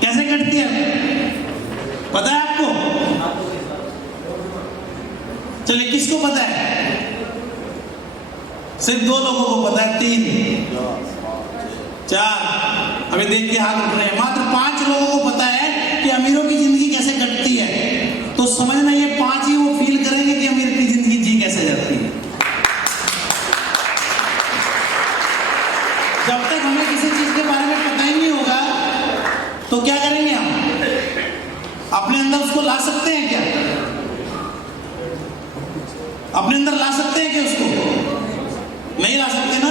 कैसे कटती है पता है आपको? चलिए किसको पता है? सिर्फ 2 लोगों को पता है, 3, 4, अभी देख के हाथ उठ रहे हैं। मात्र 5 लोगों को पता है कि अमीरों की जिंदगी कैसे कटती है। तो समझना ये 5 ही वो फील करेंगे कि अमीर की जिंदगी जी कैसे जाती है। जब तक हमें किसी चीज के बारे में पता ही नहीं होगा तो क्या करेंगे हम? अपने अंदर उसको ला सकते हैं क्या? अपने अंदर ला सकते हैं क्या उसको? नहीं ला सकते ना।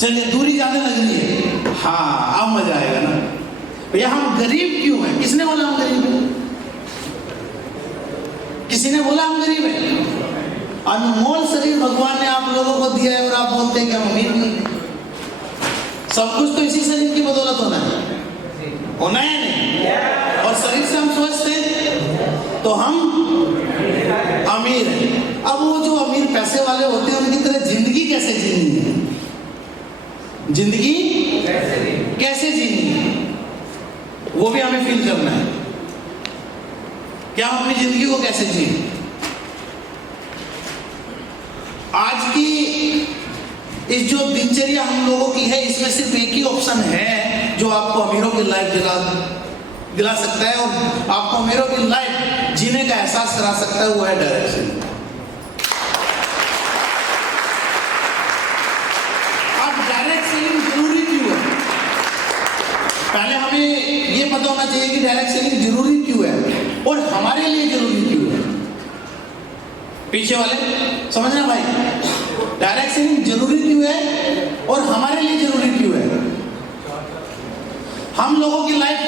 चलिए दूरी ज्यादा लग रही है, हाँ अब मजा आएगा ना। भैया हम गरीब क्यों हैं? किसने बोला हम गरीब हैं? किसी ने बोला हम गरीब हैं? अनमोल शरीर भगवान ने आप लोगों को दिया है और आप बोलते हैं कि हम अमीर नहीं। सब कुछ तो इसी शरीर की बदौलत होना है, होना है नहीं? और शरीर से हम स्वस्थ हैं तो हम अमीर हैं। अब वो जो अमीर पैसे वाले होते हैं उनकी तरह जिंदगी कैसे जीनी है? जिंदगी कैसे जीनी है वो भी हमें फील करना है। क्या हम अपनी जिंदगी को कैसे जिए? आज की इस जो दिनचर्या हम लोगों की है इसमें सिर्फ एक ही ऑप्शन है जो आपको अमीरों की लाइफ दिला सकता है और आपको अमीरों की लाइफ जीने का एहसास करा सकता है, वो है डायरेक्ट सेलिंग। अब डायरेक्ट सेलिंग जरूरी क्यों है? पहले हमें ये पता होना चाहिए कि डायरेक्ट सेलिंग जरूरी क्यों है और हमारे लिए जरूरी क्यों है। पीछे वाले समझना भाई, डायरेक्ट सेलिंग जरूरी क्यों है और हमारे लिए जरूरी क्यों है। हम लोगों की लाइफ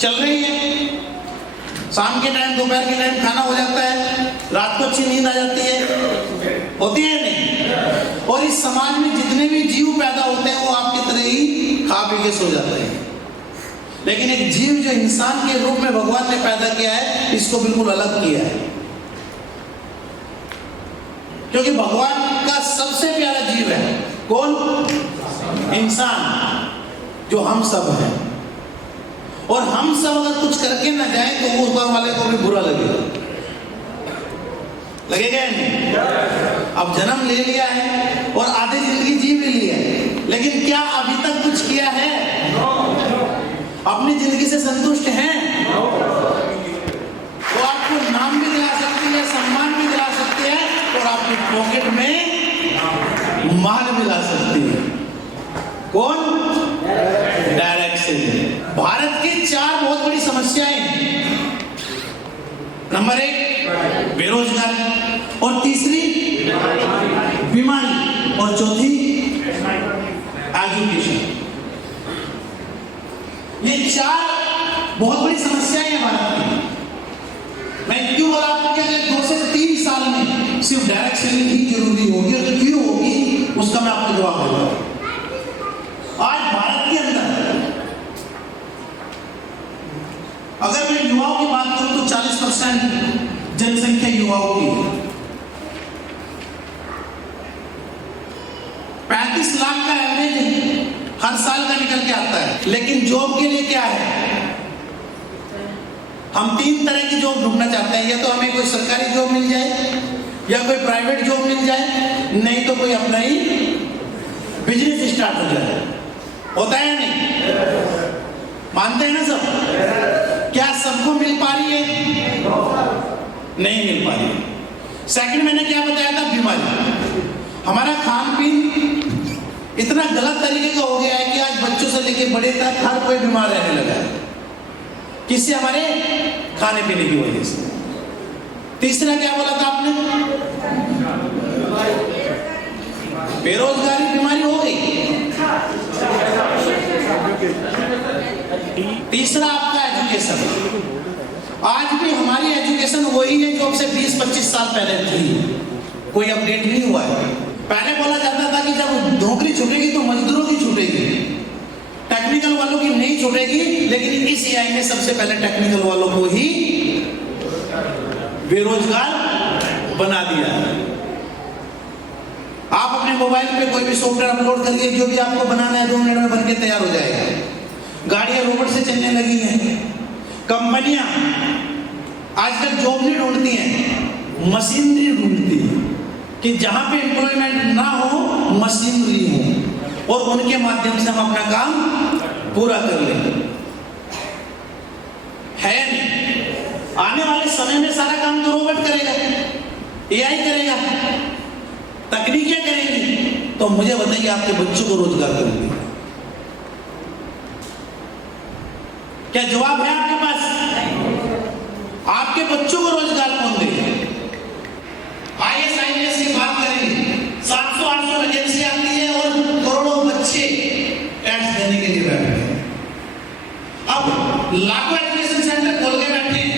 चल रही है, शाम के टाइम दोपहर के टाइम खाना हो जाता है, रात को अच्छी नींद आ जाती है, होती है नहीं? और इस समाज में जितने भी जीव पैदा होते हैं वो आपकी तरह ही खा पी के सो जाते हैं। लेकिन एक जीव जो इंसान के रूप में भगवान ने पैदा किया है इसको बिल्कुल अलग किया है, क्योंकि भगवान का सबसे प्यारा जीव है कौन? इंसान, जो हम सब हैं। और हम सब अगर कुछ करके ना जाए तो वो ऊपर वाले को भी बुरा लगेगा, लगेगा नहीं? अब जन्म ले लिया है और आधी जिंदगी जी भी ली है, लेकिन क्या अभी तक कुछ किया है? अपनी जिंदगी से संतुष्ट हैं? वो आपको नाम भी दिला सकती है, सम्मान भी दिला सकती है और आपकी पॉकेट में माल भी ला सकती है। कौन? Direct selling. भारत की 4 बहुत बड़ी समस्याएं हैं। नंबर 1 बेरोजगारी, और तीसरी बीमारी, और चौथी एजुकेशन। ये 4 बहुत बड़ी समस्याएं हैं भारत की। मैं क्यों बोला आपको कि अगर 2 से 3 साल में सिर्फ डायरेक्ट सेलिंग ही जरूरी होगी और क्यों होगी उसका मैं आपको जवाब दूंगा। आज भारत के अंदर अगर मैं युवाओं की बात करूं तो 40% जनसंख्या युवाओं की है। 35 लाख का एवरेज हर साल का निकल के आता है, लेकिन जॉब के लिए क्या है? हम 3 तरह की जॉब ढूंढना चाहते हैं, या तो हमें कोई सरकारी जॉब मिल जाए, या कोई प्राइवेट जॉब मिल जाए, नहीं तो कोई अपना ही बिजनेस स्टार्ट हो जाए। होता है नहीं? मानते हैं ना सब? क्या सबको मिल पा रही है? नहीं मिल पा रही। सेकंड मैंने क्या बताया था? बीमारी। हमारा खान पीन इतना गलत तरीके का हो गया है कि आज बच्चों से लेकर बड़े तक हर कोई बीमार रहने लगा है। किससे? हमारे खाने पीने की वजह से। तीसरा क्या बोला था आपने? बेरोजगारी बीमारी हो गई। तीसरा आपका एजुकेशन। आज भी हमारी एजुकेशन वही है जो अब से 20-25 साल पहले थी, कोई अपडेट नहीं हुआ है। पहले बोला जाता था कि जब नौकरी छूटेगी तो मजदूरों की छूटेगी, टेक्निकल वालों की नहीं छूटेगी, लेकिन इस एआई ने सबसे पहले टेक्निकल वालों को ही बेरोजगार बना दिया है। आप अपने मोबाइल पे कोई भी सॉफ्टवेयर अपलोड करिए, जो भी आपको बनाना है 2 मिनट में बनके तैयार हो जाएगा। गाड़ियां रोबोट से चलने लगी हैं, कंपनियां आजकल जॉब नहीं ढूंढती हैं, मशीनरी ढूंढती है कि जहां पे एम्प्लॉयमेंट ना हो मशीनरी हो और उनके माध्यम से हम अपना काम पूरा कर लेंगे। है नहीं, आने वाले समय में सारा काम तो रोबोट करेगा, एआई करेगा, तकनीकियां करेंगी। तो मुझे बताइए आपके बच्चों को रोजगार करेंगे? क्या जवाब है आपके पास? आपके बच्चों को रोजगार कौन देगा? IAS की बात करें, 700-800 वैकेंसी आती है और करोड़ों बच्चे टैक्स देने के लिए बैठे हैं। अब लाखों एजुकेशन सेंटर खोल के बैठे हैं,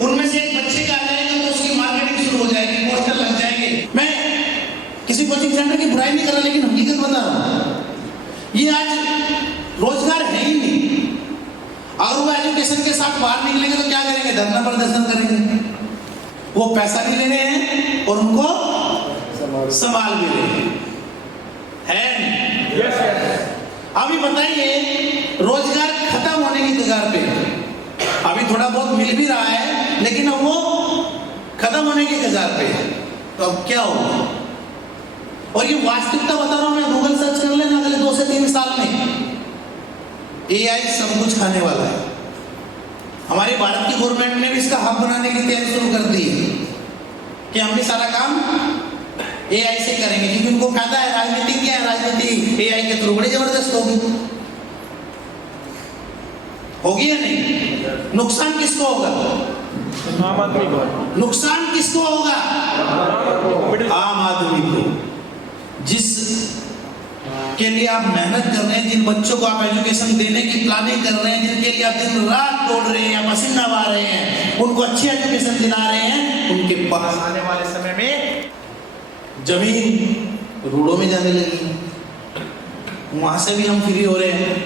उनमें से एक बच्चे का आ जाएगा तो उसकी मार्केटिंग शुरू हो जाएगी, पोस्टर लग जाएंगे। मैं किसी कोचिंग सेंटर की बुराई नहीं कर रहा, लेकिन हकीकत बता रहा हूं, ये आज रोजगार है ही नहीं। अगर वो एजुकेशन के साथ बाहर निकलेंगे तो क्या करेंगे? धरना प्रदर्शन करेंगे। वो पैसा भी ले रहे हैं और उनको संभाल भी रहे हैं। अभी बताइए, रोजगार खत्म होने की कगार पे, अभी थोड़ा बहुत मिल भी रहा है लेकिन अब वो खत्म होने की कगार पे, तो अब क्या होगा? और ये वास्तविकता बता रहा हूं मैं, गूगल सर्च कर लेना, अगले 2 से 3 साल में एआई सब कुछ खाने वाला है। हमारी भारत की गवर्नमेंट ने भी इसका हब बनाने की तैयारी शुरू कर दी है कि हम भी सारा काम एआई से करेंगे, क्योंकि उनको फायदा है। राजनीति क्या है? राजनीति एआई के थ्रू बड़ी जबरदस्त होगी या नहीं? नुकसान किसको होगा? आम आदमी को। नुकसान किसको होगा? आम आदमी को। जिस के लिए आप मेहनत कर रहे हैं, जिन बच्चों को आप एजुकेशन देने की प्लानिंग कर रहे हैं, जिनके लिए आप दिन रात दौड़ रहे हैं या पसीना बहा रहे हैं, उनको अच्छी एजुकेशन दिला रहे हैं, उनके पास आने वाले समय में जमीन रोडों में जाने लगी, वहां से भी हम फ्री हो रहे हैं,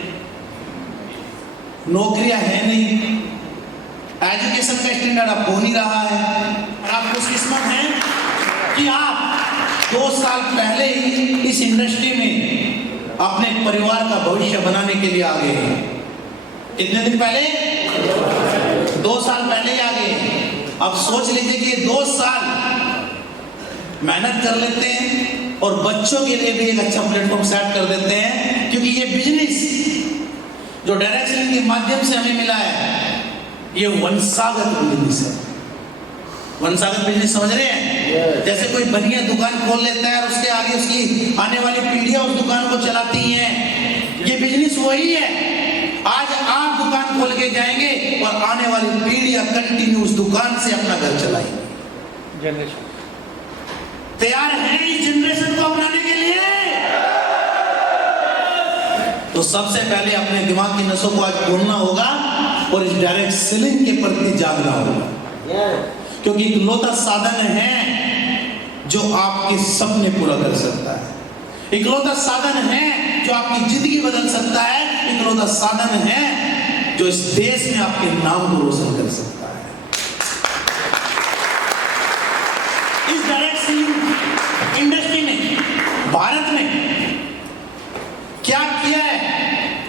नौकरियां है नहीं, एजुकेशन का स्टैंडर्ड अब हो नहीं रहा है। आप खुशकिस्मत हैं कि आप 2 साल पहले ही इस इंडस्ट्री में अपने परिवार का भविष्य बनाने के लिए आ गए हैं। कितने दिन पहले? 2 साल पहले ही आ गए। अब सोच लीजिए कि ये 2 साल मेहनत कर लेते हैं और बच्चों के लिए भी एक अच्छा प्लेटफॉर्म सेट कर देते हैं, क्योंकि ये बिजनेस जो डायरेक्ट सेलिंग के माध्यम से हमें मिला है, ये वंशागत बिजनेस है। वंशागत बिजनेस समझ रहे हैं? जैसे कोई बढ़िया दुकान खोल लेता है और उसके आगे उसकी आने वाली पीढ़ियां उस दुकान को चलाती हैं, ये बिजनेस वही है। आज आप दुकान खोल के जाएंगे और आने वाली पीढ़ियां कंटिन्यू उस दुकान से अपना घर चलाएंगी। जनरेशन तैयार है इस जनरेशन को अपनाने के लिए? तो सबसे पहले अपने दिमाग की नसों को आज खोलना होगा और इस डायरेक्ट सेलिंग के प्रति जागना होगा, क्योंकि इकलौता साधन है जो आपके सपने पूरा कर सकता है। इकलौता साधन है जो आपकी जिंदगी बदल सकता है। इकलौता साधन है जो इस देश में आपके नाम को रोशन कर सकता है। इस डायरेक्ट सेलिंग इंडस्ट्री ने भारत में क्या किया है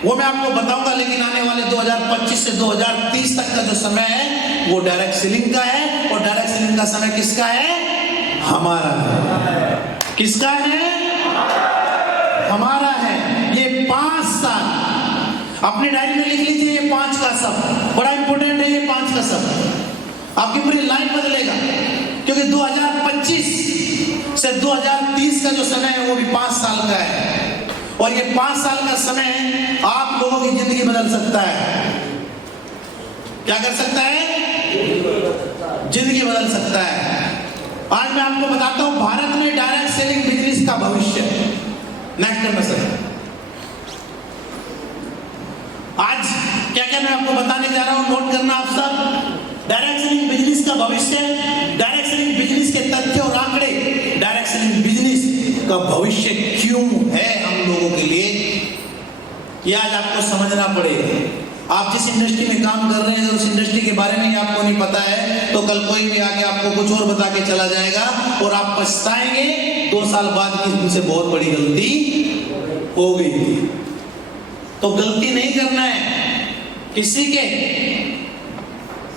वो मैं आपको बताऊंगा, लेकिन आने वाले 2025 से 2030 तक का जो समय है वो डायरेक्ट सेलिंग का है। और डायरेक्ट सेलिंग का समय किसका है? हमारा है। किसका है? हमारा है। ये 5 साल अपनी डायरी में लिख लीजिए, ये 5 का शब्द बड़ा इंपॉर्टेंट है। ये 5 का शब्द आपकी पूरी लाइफ बदलेगा, क्योंकि 2025 से 2030 का जो समय है वो भी 5 साल का है। और ये 5 साल का समय आप लोगों की जिंदगी बदल सकता है। क्या कर सकता है? जिंदगी बदल सकता है। आज मैं आपको बताता हूं भारत में डायरेक्ट सेलिंग बिजनेस का भविष्य। नेक्स्ट करना सर। आज क्या क्या मैं आपको बताने जा रहा हूं, नोट करना आप सब। डायरेक्ट सेलिंग बिजनेस का भविष्य, डायरेक्ट सेलिंग बिजनेस के तथ्य और आंकड़े, डायरेक्ट सेलिंग बिजनेस का भविष्य क्यों है हम लोगों के लिए, यह आज आपको समझना पड़ेगा। आप जिस इंडस्ट्री में काम कर रहे हैं, उस इंडस्ट्री के बारे में ही आपको नहीं पता है तो कल कोई भी आके आपको कुछ और बता के चला जाएगा और आप पछताएंगे 2 साल बाद कि तुमसे बहुत बड़ी गलती हो गई थी। तो गलती नहीं करना है किसी के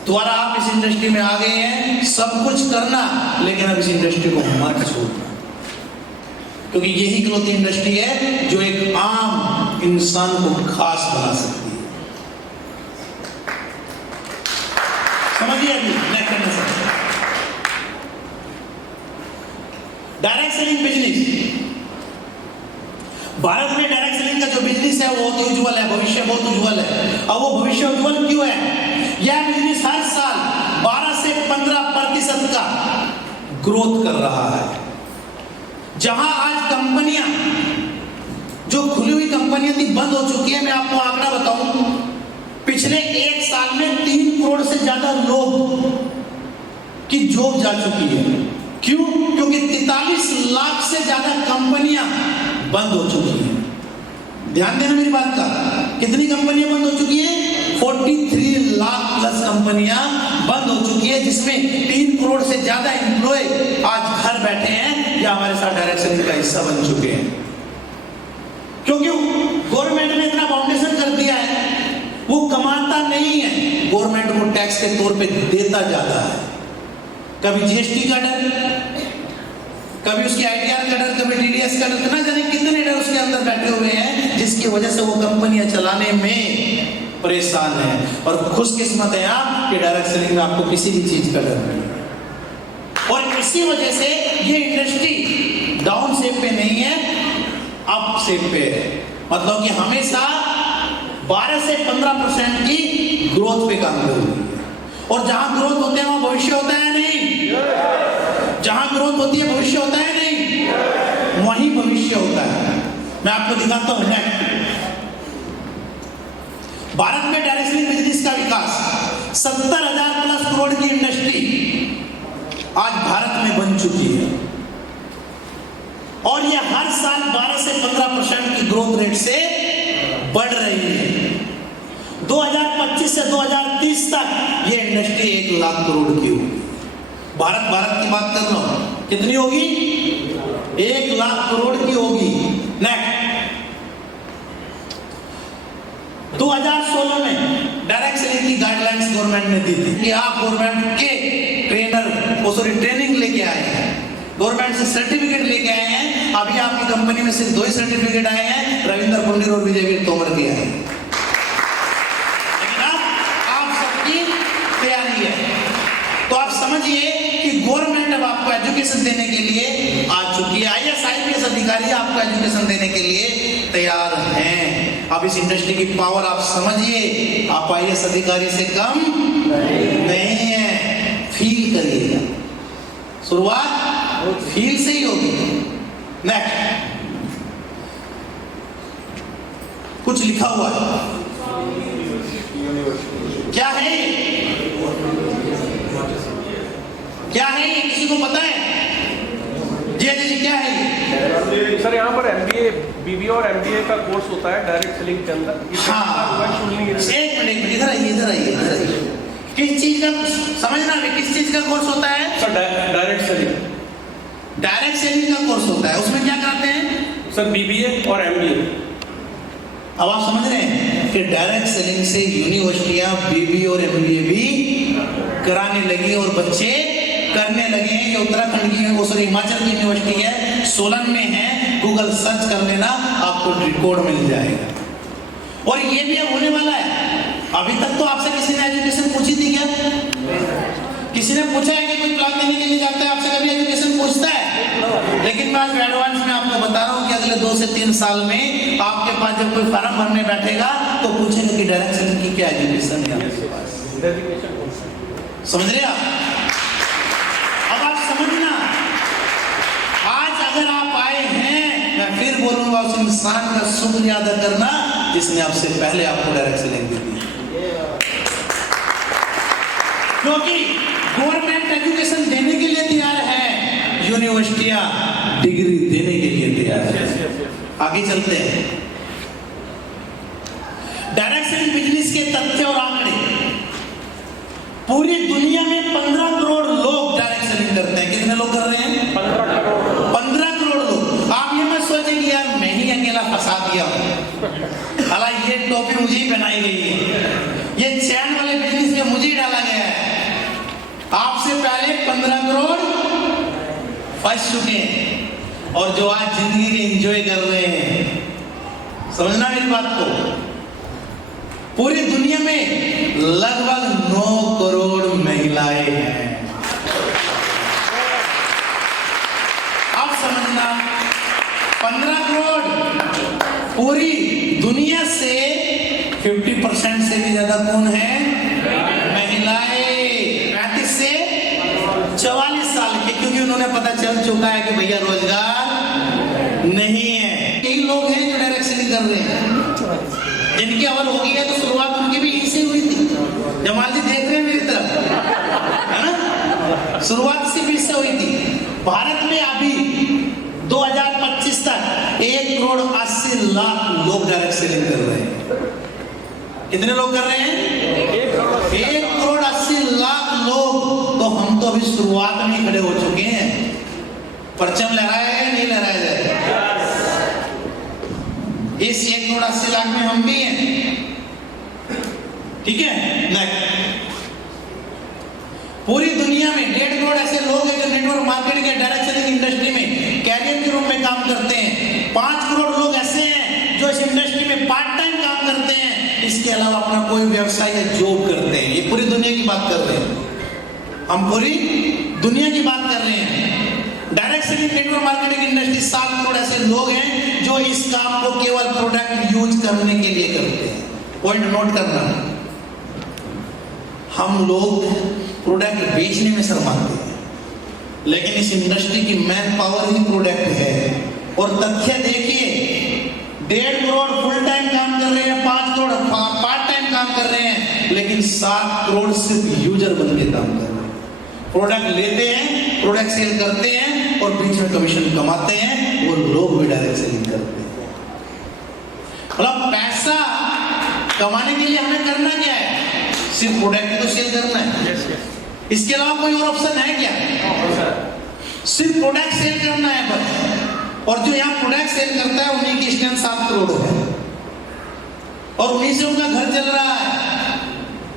द्वारा। आप इस इंडस्ट्री में आ गए हैं, सब कुछ करना, लेकिन अब इस इंडस्ट्री को मत छोड़ना, क्योंकि यही इकलौती इंडस्ट्री है जो एक आम इंसान को खास बना सकती है। समझिए अभी मैं कहना सकता हूं। डायरेक्ट सेलिंग बिजनेस, भारत में डायरेक्ट सेलिंग का जो बिजनेस है वो बहुत उज्जवल है, भविष्य बहुत उज्जवल है। अब वो भविष्य उज्जवल क्यों है? यह बिजनेस हर साल 12 से 15% का ग्रोथ कर रहा है। जहां आज कंपनियां, जो खुली हुई कंपनियां थी, बंद हो चुकी है। मैं आपको आंकड़ा बताऊं, पिछले 1 साल में 3 करोड़ से ज्यादा लोग की जॉब जा चुकी है। क्यों? क्योंकि 43 लाख से ज्यादा कंपनियां बंद हो चुकी हैं। ध्यान देना मेरी बात का। कितनी कंपनियां बंद हो चुकी है? 43 लाख प्लस कंपनियां बंद हो चुकी है, जिसमें 3 करोड़ से ज्यादा एम्प्लॉय आज घर बैठे हैं या हमारे साथ डायरेक्ट सेलिंग का हिस्सा बन चुके हैं। क्योंकि गवर्नमेंट ने इतना फाउंडेशन कर दिया है, वो कमाता नहीं है, गवर्नमेंट को टैक्स के तौर पे देता जाता है। कभी जीएसटी का डर, कभी उसकी आईटीआर का डर, कभी टीडीएस का डर, ना जाने कितने डर उसके अंदर बैठे हुए हैं, जिसकी वजह से वो कंपनियां चलाने में परेशान है। और खुशकिस्मत है आप कि डायरेक्ट सेलिंग में आपको किसी भी चीज का डर नहीं है। और इसी वजह से ये इंडस्ट्री डाउन शेप पे नहीं है, अप शेप पे है। मतलब कि हमेशा 12 से 15% की ग्रोथ पे काम कर रही है। और जहां ग्रोथ होते हैं वहां भविष्य होता है नहीं? जहां ग्रोथ होती है भविष्य होता है नहीं? वहीं भविष्य होता है। मैं आपको दिखाता हूं। भारत में डायरेक्ट सेलिंग बिजनेस का विकास 70,000 प्लस करोड़ की इंडस्ट्री आज भारत में बन चुकी है, और यह हर साल 12 से 15% की ग्रोथ रेट से बढ़ रही है। 2025 से 2030 तक ये इंडस्ट्री 1 लाख करोड़ की होगी। भारत की बात कर रहा हूं, कितनी होगी? 1 लाख करोड़ की होगी। नेक्स्ट, 2016 में डायरेक्ट सेलिंग की गाइडलाइंस गवर्नमेंट ने दी थी कि आप गवर्नमेंट के ट्रेनिंग लेके आए हैं, गवर्नमेंट से सर्टिफिकेट लेके आए हैं। अभी आपकी कंपनी में सिर्फ 2 ही सर्टिफिकेट आए हैं, रविंद्र पुंडीर और विजयवीर तोमर के आए हैं। लेकिन आप सबकी तैयारी है। तो आप समझिए कि गवर्नमेंट अब आपको एजुकेशन देने के लिए आ चुकी है। IAS IPS अधिकारी आपको एजुकेशन देने के लिए तैयार हैं। अब इस इंडस्ट्री की पावर आप समझिए, आप IAS अधिकारी से कम नहीं है। फील करिएगा, शुरुआत फील से ही होगी। नेक्स्ट, कुछ लिखा हुआ है, क्या है? क्या है ये? किसी को पता है? जी क्या है ये? सर यहाँ पर MBA, BBA और MBA का कोर्स होता है डायरेक्ट सेलिंग के अंदर। हाँ, एक मिनट इधर आइए। किस चीज का समझना है? किस चीज का कोर्स होता है? सर डायरेक्ट सेलिंग का कोर्स होता है। उसमें क्या कराते हैं? सर BBA और MBA। अब आप समझ रहे हैं कि डायरेक्ट सेलिंग से यूनिवर्सिटियां BBA और MBA भी कराने लगी और बच्चे करने लगे हैं। ये उत्तराखंड की हिमाचल की यूनिवर्सिटी है, सोलन में है। गूगल सर्च कर लेना, आपको रिकॉर्ड मिल जाएगा। और ये भी अब होने वाला है। अभी तक तो आपसे किसी ने एजुकेशन पूछी थी क्या? किसी ने पूछा है कि कोई प्लान देने के लिए जाता है आपसे कभी एजुकेशन पूछता है? लेकिन मैं आज एडवांस में आपको बता रहा हूँ कि अगले 2 से 3 साल में आपके पास जब कोई फॉर्म भरने बैठेगा तो पूछेगा कि डायरेक्ट सेलिंग की क्या एजुकेशन है आपके पास। समझ रहे आप? अब आप समझना, आज अगर आप आए हैं, मैं फिर बोलूंगा, उस इंसान का शुक्रिया अदा करना जिसने आपसे पहले आपको डायरेक्ट सेलिंग दी। क्योंकि गवर्नमेंट एजुकेशन देने के लिए तैयार है, यूनिवर्सिटियां डिग्री देने के लिए तैयार है। आगे चलते हैं। डायरेक्ट सेलिंग बिजनेस के तथ्य और आंकड़े। पूरी दुनिया में 15 करोड़ लोग डायरेक्ट सेलिंग करते हैं। कितने लोग कर रहे हैं? 15 करोड़ लोग। आप ये मत सोचें कि यार मैं ही अकेला फंसा दिया हूं। हालांकि ये बनाई गई है। ये चैन वाले बिजनेस में मुझे ही डाला गया है। आपसे पहले 15 करोड़ फंस चुके हैं और जो आज जिंदगी के एंजॉय कर रहे हैं। समझना मेरी बात को। पूरी दुनिया में लगभग 9 करोड़ महिलाएं हैं। आप समझना 15 करोड़ पूरी दुनिया से 50% से भी ज्यादा कौन है? महिलाएं। 35 से 44 साल के, क्योंकि उन्होंने पता चल चुका है कि भैया रोजगार नहीं है। कई लोग हैं जो डायरेक्ट सेलिंग कर रहे हैं, जिनकी अवर हो गई है तो शुरुआत उनकी भी इसी हुई थी। जमाल जी देख रहे हैं मेरी तरफ, है ना? शुरुआत सिर्फ इससे हुई थी। भारत में अभी 2025 तक 1,80,00,000 लोग डायरेक्ट सेलिंग कर रहे हैं। कितने लोग कर रहे हैं? 1,80,00,000 लोग। तो हम तो अभी शुरुआत में खड़े हो चुके हैं। परचम लहराया है नहीं लहराया जाए? इस 1,80,00,000 में हम भी हैं। ठीक है। नेक्स्ट, पूरी दुनिया में 1.5 करोड़ ऐसे लोग हैं जो नेटवर्क मार्केटिंग या डायरेक्ट सेलिंग इंडस्ट्री में कैरियर के रूप में काम करते हैं। 5 करोड़ लोग ऐसे हैं जो इस इंडस्ट्री में पार्ट टाइम काम करते हैं, इसके अलावा अपना कोई व्यवसाय या जॉब करते हैं। ये पूरी दुनिया की बात कर रहे हैं, हम पूरी दुनिया की बात कर रहे हैं। Direct selling network marketing industry 7 crore ऐसे लोग हैं जो इस काम को केवल प्रोडक्ट यूज करने के लिए करते हैं। पॉइंट नोट करना, हम लोग प्रोडक्ट बेचने में शर्माते हैं, लेकिन इस इंडस्ट्री की मैन पावर ही प्रोडक्ट है। और तथ्य देखिए, 1.5 करोड़ फुल टाइम काम कर रहे हैं, 5 करोड़ पार्ट टाइम काम कर रहे हैं, लेकिन 7 करोड़ सिर्फ यूजर बन के काम कर रहे हैं। प्रोडक्ट लेते हैं, प्रोडक्ट सेल करते हैं और बीच में कमीशन कमाते हैं। वो लोग भी डायरेक्ट सेलिंग करते हैं। मतलब पैसा कमाने के लिए हमें करना क्या है? सिर्फ प्रोडक्ट ही तो सेल करना है। इसके अलावा कोई और ऑप्शन है क्या? सिर्फ प्रोडक्ट सेल करना है बस। और जो यहाँ प्रोडक्ट सेल करता है उन्हीं की स्ट्रेंथ 7 करोड़ है और उन्हीं से उनका घर चल रहा है।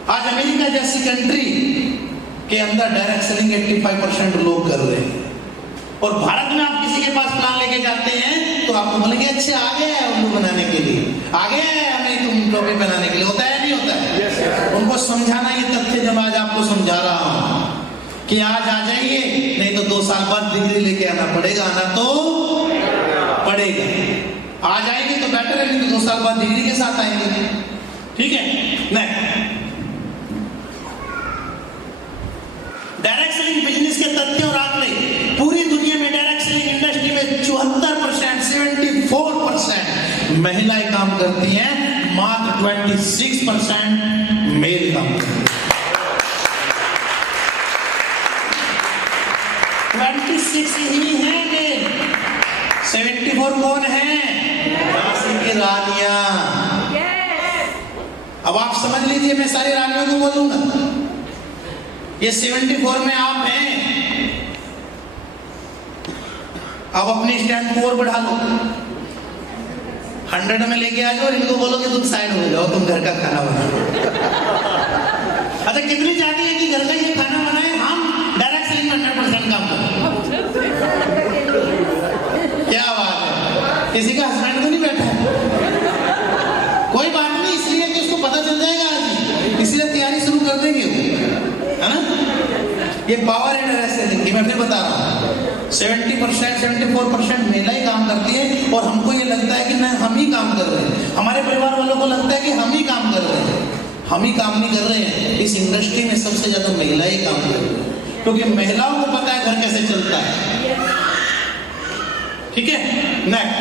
आज अमेरिका जैसी कंट्री के अंदर डायरेक्ट सेलिंग 85% लोग कर रहे हैं। और भारत में आप किसी के पास प्लान लेके जाते हैं तो आपको बोलेंगे अच्छे आ गए हैं उल्लू बनाने के लिए, आ गए हैं हमें तुम टोपी बनाने के लिए। होता है नहीं होता है? yes. उनको समझाना ये तथ्य जब आज आपको समझा रहा हूं कि आज आ जाइए, नहीं तो 2 साल बाद डिग्री लेके आना पड़ेगा। आना तो पड़ेगा। आ जाएंगे तो बेटर है, नहीं तो 2 साल बाद डिग्री के साथ आएंगे। ठीक है। नेक्स्ट, डायरेक्ट सेलिंग बिजनेस के तथ्य और आंकड़े। पूरी दुनिया में डायरेक्ट सेलिंग इंडस्ट्री में 74%, 74% महिलाएं काम करती हैं, मात्र 26% मेल काम करते हैं। 26 ही है मेल, 74 कौन है? राशि की रानियां। अब आप समझ लीजिए, मैं सारी रानियों को बोलूंगा, ये 74 में आप हैं। अब अपनी स्ट्रेंथ को और बढ़ा लो, 100 में लेके आ जाओ और इनको बोलो कि तुम साइड हो जाओ, तुम घर का खाना बनाओ। अच्छा, कितनी चाहती है कि घर का ये खाना बनाए, हम डायरेक्ट सेलिंग 100% काम करें? क्या बात है, किसी का हस्बैंड तो नहीं बैठा है? कोई बात नहीं, इसलिए कि उसको पता चल जाएगा आज, इसलिए तैयारी शुरू कर देंगे, है ना? ये पावर है डायरेक्ट सेलिंग की। मैं फिर बता रहा हूँ, 70%, 74% महिलाएं काम करती है और हमको ये लगता है कि नहीं हम ही काम कर रहे हैं। हमारे परिवार वालों को लगता है कि हम ही काम कर रहे हैं। हम ही काम नहीं कर रहे हैं। इस इंडस्ट्री में सबसे ज्यादा महिलाएं काम कर रही हैं, क्योंकि महिलाओं को पता है घर कैसे चलता है। ठीक है। नेक्स्ट,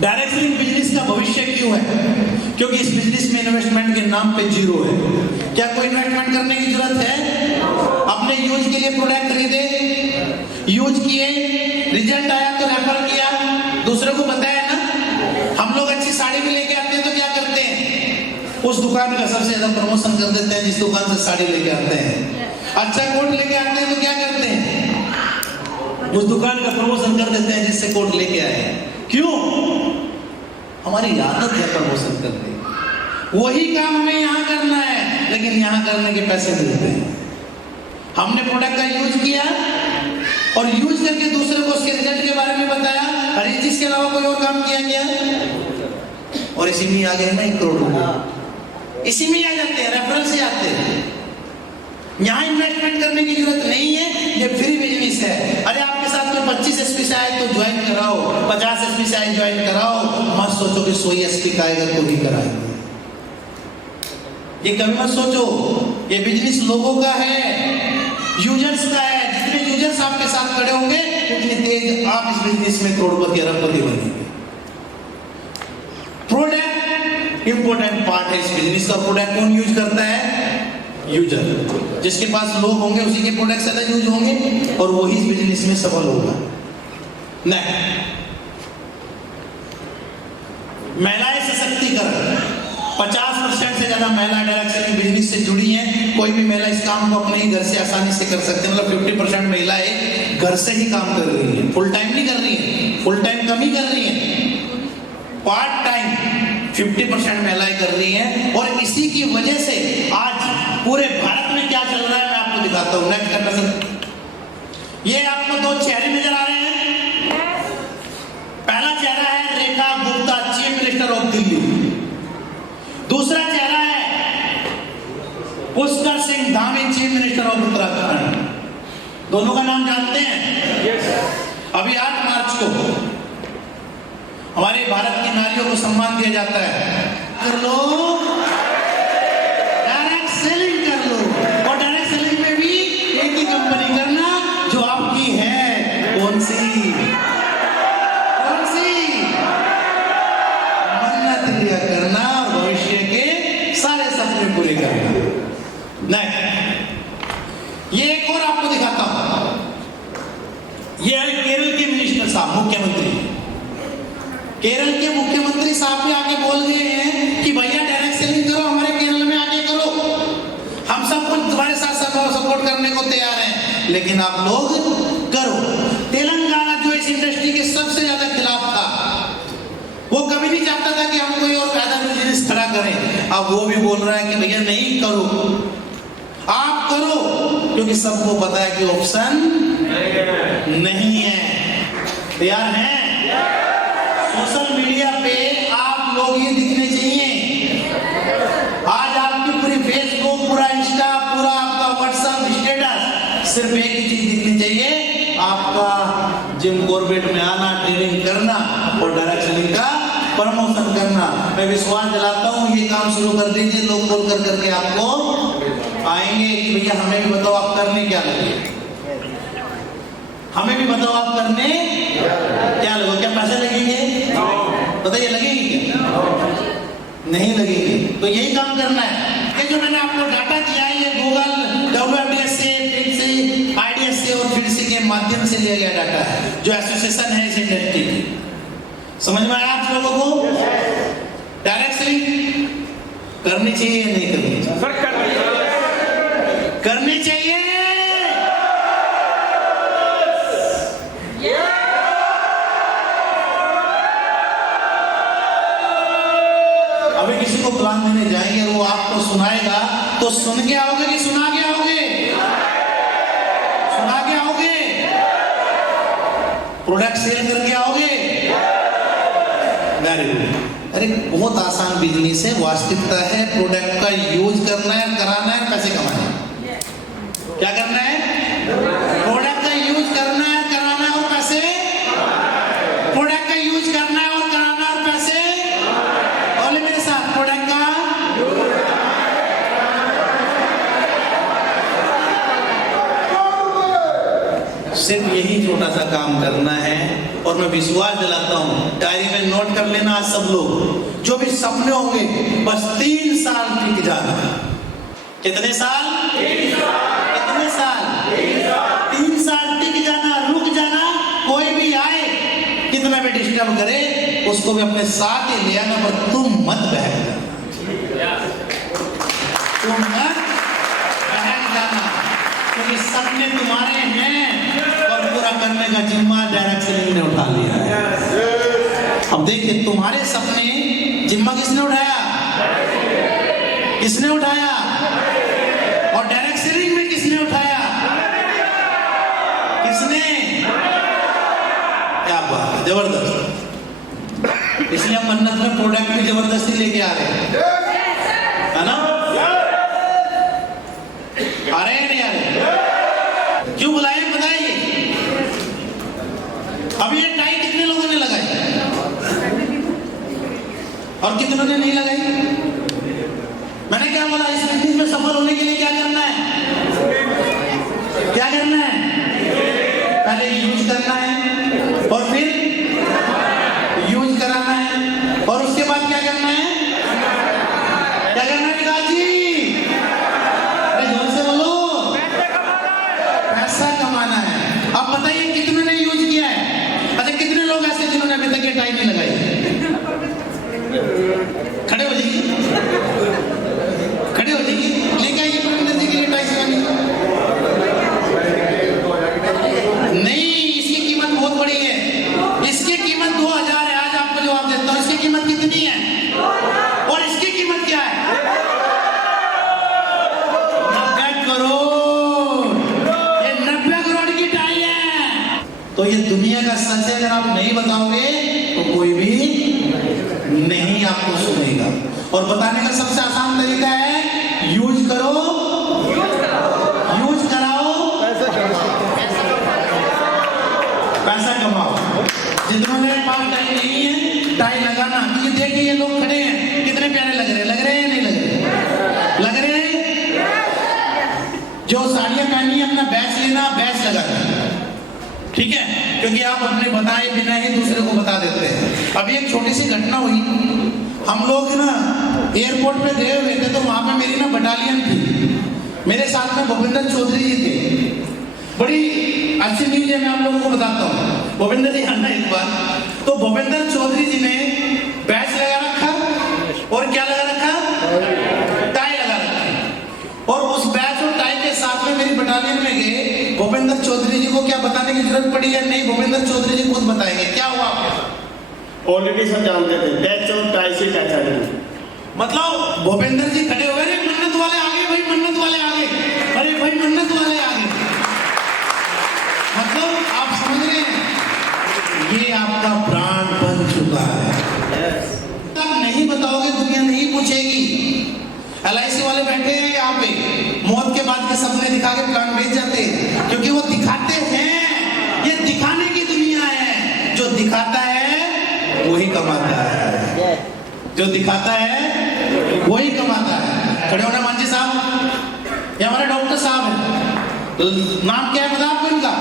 डायरेक्ट सेलिंग बिजनेस का भविष्य क्यों है? क्योंकि इस बिजनेस में इन्वेस्टमेंट के नाम पे 0 है। क्या कोई इन्वेस्टमेंट करने की जरूरत है? अपने यूज के लिए प्रोडक्ट खरीदे, यूज किए, रिजल्ट आया तो रेफर किया, दूसरे को बताया ना। हम लोग अच्छी साड़ी भी लेके आते हैं तो क्या करते हैं? उस दुकान का सबसे ज्यादा प्रमोशन कर देते हैं जिस दुकान से साड़ी लेके आते हैं। अच्छा कोट लेके आते हैं तो क्या करते हैं? उस दुकान का प्रमोशन कर देते हैं जिससे कोट लेके आए। क्यों? हमारी आदत है प्रमोशन करने। वही काम हमें यहाँ करना है, लेकिन यहाँ करने के पैसे मिलते हैं। हमने प्रोडक्ट का यूज किया और यूज करके दूसरे को उसके रिजल्ट के बारे में बताया, अरे जिसके अलावा कोई और काम किया गया, और इसी में आ गए ना 1 करोड़ रुपए, इसी में आ जाते हैं, रेफरेंस से आते हैं। यहाँ इन्वेस्टमेंट करने की जरूरत नहीं है, ये फ्री बिजनेस है। अरे आपके साथ कोई 25 एसपी से आए तो ज्वाइन कराओ, 50 एसपी से आए ज्वाइन कराओ, मत सोचो कि 100 एसपी का आएगा तो ही कराएंगे। ये कभी मत सोचो, ये बिजनेस लोगों का है, यूजर्स का है। जितने यूजर्स आपके साथ खड़े होंगे उतनी तेज आप इस बिजनेस में करोड़पति अरबपति बनेंगे। प्रोडक्ट इंपॉर्टेंट पार्ट है इस बिजनेस का। प्रोडक्ट कौन यूज करता है? यूजर। जिसके पास लोग होंगे उसी के प्रोडक्ट ज्यादा यूज होंगे और वही इस बिजनेस में सफल होगा। नहीं, महिलाएं सशक्तिकरण, 50% से ज्यादा महिला डायरेक्ट सेलिंग बिजनेस से जुड़ी हैं। कोई भी महिला इस काम को अपने ही घर से आसानी से कर सकते हैं। मतलब 50% महिलाएं घर से ही काम कर रही है, फुल टाइम नहीं कर रही है, फुल टाइम कम ही कर रही है, पार्ट टाइम 50% महिलाएं कर रही हैं। और इसी की वजह से आज पूरे भारत में क्या चल रहा है मैं आपको दिखाता हूं। नेक्स्ट करना सर, ये आपको 2 चेहरे नजर आ रहे हैं। पहला चेहरा है Rekha Gupta, chief minister of Delhi. दूसरा चेहरा है Pushkar Singh Dhami, chief minister of Uttarakhand. दोनों का नाम जानते हैं? अभी 8 मार्च को हमारे भारत की नारियों को सम्मान दिया जाता है। कर लो, डायरेक्ट सेलिंग कर लो, और डायरेक्ट सेलिंग में भी एक ही कंपनी करना जो आपकी है। कौन सी? कौन सी? मन्नत लिया करना, भविष्य के सारे सपने पूरे करना। नहीं, ये एक और आपको दिखाता हूं। ये है केरल के मिनिस्टर साहब, मुख्यमंत्री। केरल के मुख्यमंत्री साहब भी आके बोल गए हैं कि भैया डायरेक्ट सेलिंग करो, हमारे केरल में आके करो, हम सब कुछ तुम्हारे साथ सपोर्ट करने को तैयार हैं, लेकिन आप लोग करो। तेलंगाना जो इस इंडस्ट्री के सबसे ज्यादा खिलाफ था, वो कभी नहीं चाहता था कि हम कोई और पैदा बिजनेस खड़ा करें। अब वो भी बोल रहा है कि भैया नहीं करो, आप करो, क्योंकि सबको पता है कि ऑप्शन नहीं है। तैयार हैं? सोशल मीडिया पे आप लोग ये दिखने चाहिए। आज आपकी पूरी फेसबुक, पूरा इंस्टा, पूरा आपका व्हाट्सएप स्टेटस सिर्फ एक ही चीज दिखनी चाहिए, आपका जिम कॉर्बेट में आना, ट्रेनिंग करना और डायरेक्ट सेलिंग का प्रमोशन करना। मैं विश्वास दिलाता हूँ ये काम शुरू कर दीजिए, लोग बोल कर करके आपको आएंगे कि भैया हमें भी बताओ आप करने क्या लगे, हमें भी बताओ आप करने क्या लगो। क्या पैसे लगेंगे? बताइए, लगेंगे क्या? नहीं लगेंगे। तो यही काम करना है। ये जो मैंने आपको डाटा दिया है, ये गूगल, WWDS से, फिर IDS से और फिर से के माध्यम से लिया गया डाटा है, जो एसोसिएशन है इस इंडस्ट्री की। समझ में आया आप लोगों को? डायरेक्ट सेलिंग करनी चाहिए या नहीं करनी चाहिए? सर करनी चाहिए। करनी चाहिए। अभी किसी को प्लान देने जाएंगे, वो आपको सुनाएगा तो सुन के आओगे कि सुना के आओगे? सुना के आओगे? प्रोडक्ट सेल करके आओगे? Very good. अरे बहुत आसान बिजनेस है, वास्तविकता है। प्रोडक्ट का यूज करना है, कराना है, पैसे कमाना है। क्या करना है? प्रोडक्ट का यूज करना है, कराना है और पैसे। प्रोडक्ट का यूज करना है और कराना और पैसे। बोले मेरे साथ, प्रोडक्ट का सिर्फ यही छोटा सा काम करना है। और मैं विश्वास दिलाता हूं, डायरी में नोट कर लेना सब लोग, जो भी सपने होंगे, बस 3 साल टिक जाना। कितने साल? 3 साल। कितने साल? 3 साल टिक जाना, रुक जाना। कोई भी आए, कितना भी डिस्टर्ब करे, उसको भी अपने साथ ही ले आना, पर तुम मत बहक जाना। तुम मत बहक जाना, क्योंकि सपने तुम्हारे हैं और पूरा करने का जिम्मा डायरेक्ट सेलिंग ने उठा लिया है। अब देखिए, तुम्हारे सपने जिम्मा किसने उठाया? किसने उठाया? और डायरेक्ट सेलिंग में किसने उठाया? किसने? क्या बात है, जबरदस्त। इसलिए हम मन्नत में प्रोडक्ट भी जबरदस्ती लेके आ रहे हैं, है ना? आ रहे हैं नहीं आ रहे? क्यों बुलाए बताइए? अब ये टाई कितने लोगों ने लगाई और कितनों ने नहीं लगाई? मैंने क्या बोला, इस बिजनेस में सफल होने के लिए क्या करना है? क्या करना है? पहले यूज करना है और फिर यूज कराना है और उसके बाद क्या करना है? क्या करना है विकास जी? अरे जोर से बोलो। पैसा कमाना है। अब बताइए कितने ने यूज किया है? अच्छा, कितने लोग ऐसे जिन्होंने अभी तक ये टाई नहीं लगाई? खड़े हो जाइए, खड़े हो जाइए, लेके आइए प्रवीण जी के लिए टाई से नहीं। इसकी कीमत बहुत बड़ी है, इसकी कीमत 2000 है। आज आपको जवाब देता हूँ, इसकी कीमत कितनी है और इसकी कीमत क्या है? 90 करोड़। ये 90 करोड़ की टाई है। तो ये दुनिया का सच है, अगर आप नहीं बताओगे तो कोई भी नहीं आपको सुनेगा। और बताने का सबसे आसान तरीका है, यूज करो, यूज कराओ, पैसा कमाओ। जितनों मेरे पास टाई नहीं है, टाई लगाना। क्योंकि देखिए ये लोग खड़े हैं, कितने प्यारे लग रहे हैं। लग रहे हैं नहीं लग रहे? लग रहे हैं। जो साड़ियां पहनी है अपना बैच लेना, बैच लगाना, ठीक है? क्योंकि आप अपने बताए बिना ही दूसरे को बता देते हैं। अभी एक छोटी सी घटना हुई, हम लोग ना एयरपोर्ट पे गए हुए थे, तो वहां पे मेरी ना बटालियन थी, मेरे साथ में भूपेंद्र चौधरी जी थे। बड़ी अच्छी न्यूज है, मैं आप लोगों को बताता हूँ। भूपेंद्र जी आना एक बार। तो भूपेंद्र चौधरी जी ने बैच लगा रखा और क्या लगा रखा? टाई लगा रखा। और उस बैच और टाई के साथ में मेरी बटालियन में गए। भूपेंद्र चौधरी जी को क्या बताने की जरूरत पड़ी है? नहीं, भूपेंद्र चौधरी जी खुद बताएंगे क्या हुआ। ऑलरेडी सब जानते थे, बैच और टाई से क्या चाहिए। मतलब भूपेंद्र जी खड़े हो गए, अरे मन्नत वाले आ गए भाई, मन्नत वाले आ गए, अरे भाई मन्नत वाले आ गए। मतलब आप समझ रहे हैं, ये आपका ब्रांड बन चुका है। आप नहीं बताओगे दुनिया नहीं पूछेगी। LIC वाले बैठे हैं यहाँ पे, मौत के बाद के सपने दिखा के प्लान बेच जाते हैं, क्योंकि वो दिखाते हैं। ये दिखाने की दुनिया है। जो दिखाता है वही कमाता है, जो दिखाता है वही कमाता है। खड़े होना मांझी साहब, ये हमारे डॉक्टर साहब हैं। तो नाम क्या है पता आपको इनका?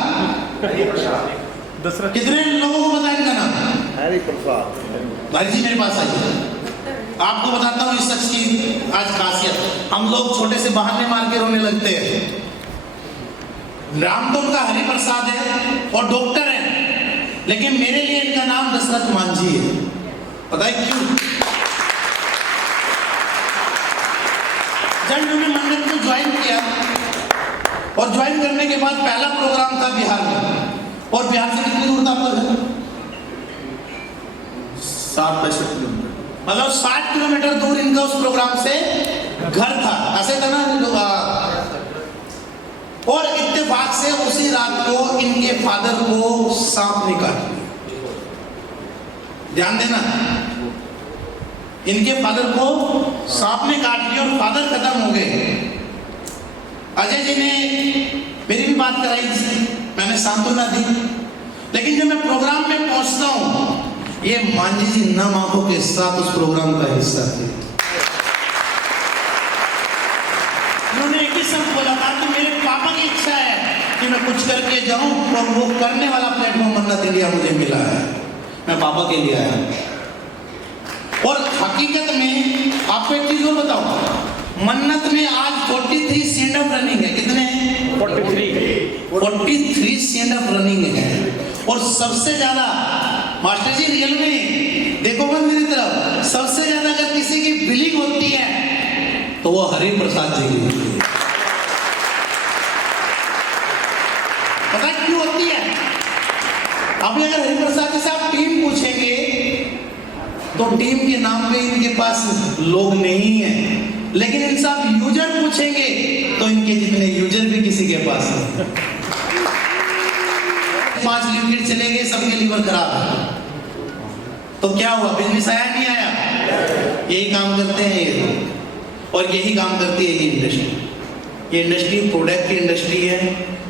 कितने लोगों को पता है इनका नाम? हरि प्रसाद। भाई जी मेरे पास आइए, आपको बताता हूँ इस शख्स की आज खासियत। हम लोग छोटे से बहाने मार के रोने लगते हैं। नाम तो उनका हरि प्रसाद है और डॉक्टर है, लेकिन मेरे लिए इनका नाम दशरथ मांझी है। पता है क्यों? जब मैंने मन्नत को ज्वाइन किया और ज्वाइन करने के बाद पहला प्रोग्राम था बिहार में। और बिहार से कितनी दूर था आपका घर? 60-65 किलोमीटर, मतलब 60 किलोमीटर दूर इनका उस प्रोग्राम से घर था। ऐसे था ना लोग। और इत्तेफाक से उसी रात को इनके फादर को सांप ने काट लिया। ध्यान देना, इनके फादर को सांप ने काट लिया और फादर खत्म हो गए। अजय जी ने मेरी भी बात कराई, मैंने सांत्वना दी। लेकिन जब मैं प्रोग्राम में पहुंचता हूं, ये मांझी जी नम आंखों के साथ उस प्रोग्राम का हिस्सा थे। उन्होंने एक ही शब्द बोला था कि मेरे पापा की इच्छा है कि मैं कुछ करके जाऊं, और वो करने वाला प्लेटफॉर्म मन्नत इंडिया मुझे मिला है। मैं पापा के लिए आया। और हकीकत में आपको एक चीज और बताऊं, मन्नत में आज 43 स्टैंड अप रनिंग है। कितने? 43 स्टैंड अप रनिंग है। और सबसे ज्यादा मास्टर जी रियल में देखो मत मेरी तरफ, सबसे ज्यादा अगर किसी की बिलिंग होती है तो वो हरि प्रसाद जी की होती है। पता क्यों होती है? अब अगर हरि प्रसाद जी से आप टीम पूछेंगे तो टीम के नाम पे इनके पास लोग नहीं है, लेकिन इनसे आप यूजर पूछेंगे तो इनके जितने यूजर भी किसी के पास नहीं। 5 लिक्विड चले गए, सबके लीवर खराब है, तो क्या हुआ? बिजनेस आया नहीं आया? यही काम करते हैं ये लोग, और यही काम करती है ये इंडस्ट्री। ये इंडस्ट्री प्रोडक्ट की इंडस्ट्री है,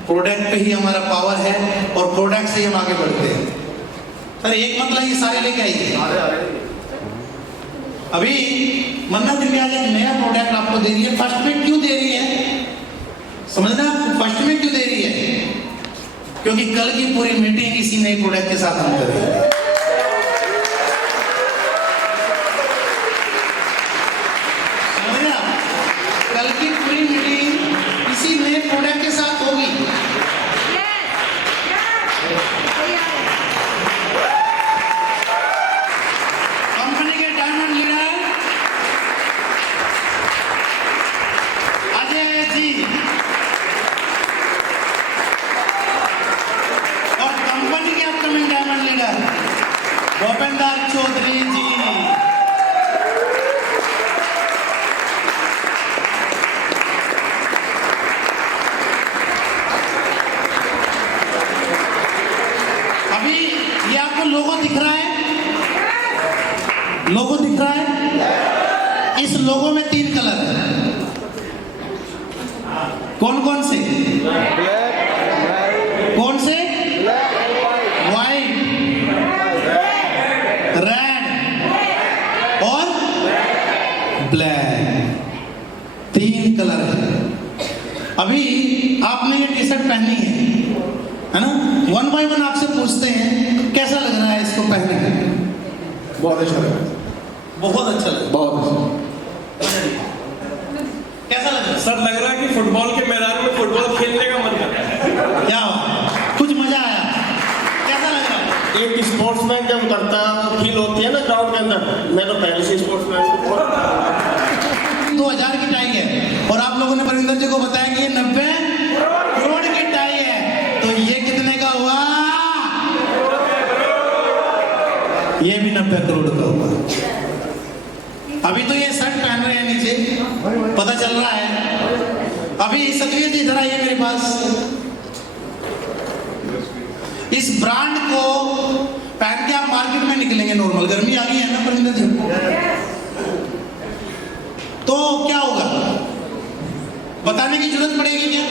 प्रोडक्ट पे ही हमारा पावर है और प्रोडक्ट से ही हम आगे बढ़ते हैं। सर एक मतलब ये सारे लेके आइए। अभी मन्नत इंडिया एक नया प्रोडक्ट आपको दे रही है, फर्स्ट में क्यों दे रही है? समझना, फर्स्ट में क्यों दे रही है? क्योंकि कल की पूरी मीटिंग इसी नए प्रोडक्ट के साथ हम करेंगे। समझना, कल की पूरी मीटिंग इसी नए प्रोडक्ट के साथ होगी। कंपनी के डायमंड लीडर अजय जी और कंपनी के upcoming diamond leader Bhupendra Chaudhary ji. अभी ये आपको लोगो दिख रहा है, लोगो दिख रहा है। इस लोगो में 3 कलर है, कौन कौन से? कौन से? वाइट, रेड और ब्लैक, 3 कलर है। अभी आपने ये टी शर्ट पहनी है ना? 1 बाय 1 आपसे पूछते हैं कैसा लग रहा है इसको पहने के? बहुत अच्छा लगा, बहुत अच्छा लगा। बहुत अच्छा। कैसा लग रहा है? सर लग रहा है कि फुटबॉल के मैदान में फुटबॉल खेलने का मन कर रहा है। क्या हुआ? कुछ मजा आया? कैसा लग रहा है? एक स्पोर्ट्समैन जब करता है फील होती है ना ग्राउंड के अंदर। मैं तो पहले से स्पोर्ट्समैन हूँ। 2000 की टाई है और आप लोगों ने परिंदर जी को बताया कि ये 90 करोड़ की टाई है, तो ये कितने का हुआ? ये भी 90 करोड़ का हुआ। अभी तो ये शर्ट पहन रहे हैं नीचे, पता चल रहा है। अभी सतवीर जी इधर आइए मेरे पास। इस ब्रांड को पहन के आप मार्केट में निकलेंगे, नॉर्मल गर्मी आ गई है ना परिंदर जी, तो क्या होगा? बताने की जरूरत पड़ेगी क्या?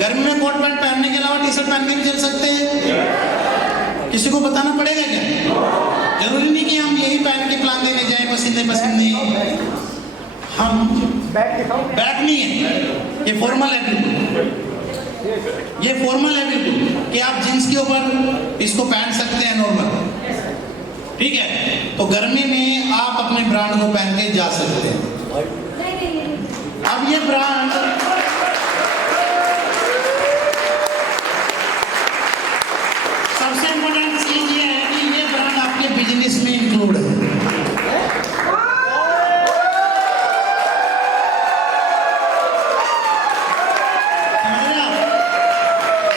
गर्मी में कोट पैंट पहनने के अलावा टी शर्ट पहन के नहीं चल सकते हैं? किसी को बताना पड़ेगा क्या? जरूरी नहीं कि हम यही पहन के प्लान देने जाए पसीने पसीने। हम बैक नहीं है, ये फॉर्मल है बिल्कुल, ये फॉर्मल है बिल्कुल कि आप जींस के ऊपर इसको पहन सकते हैं नॉर्मल, ठीक है? तो गर्मी में आप अपने ब्रांड को पहन के जा सकते हैं। अब ये ब्रांड सबसे इम्पोर्टेंट चीज ये है कि ये ब्रांड आपके बिजनेस में इंक्लूड है।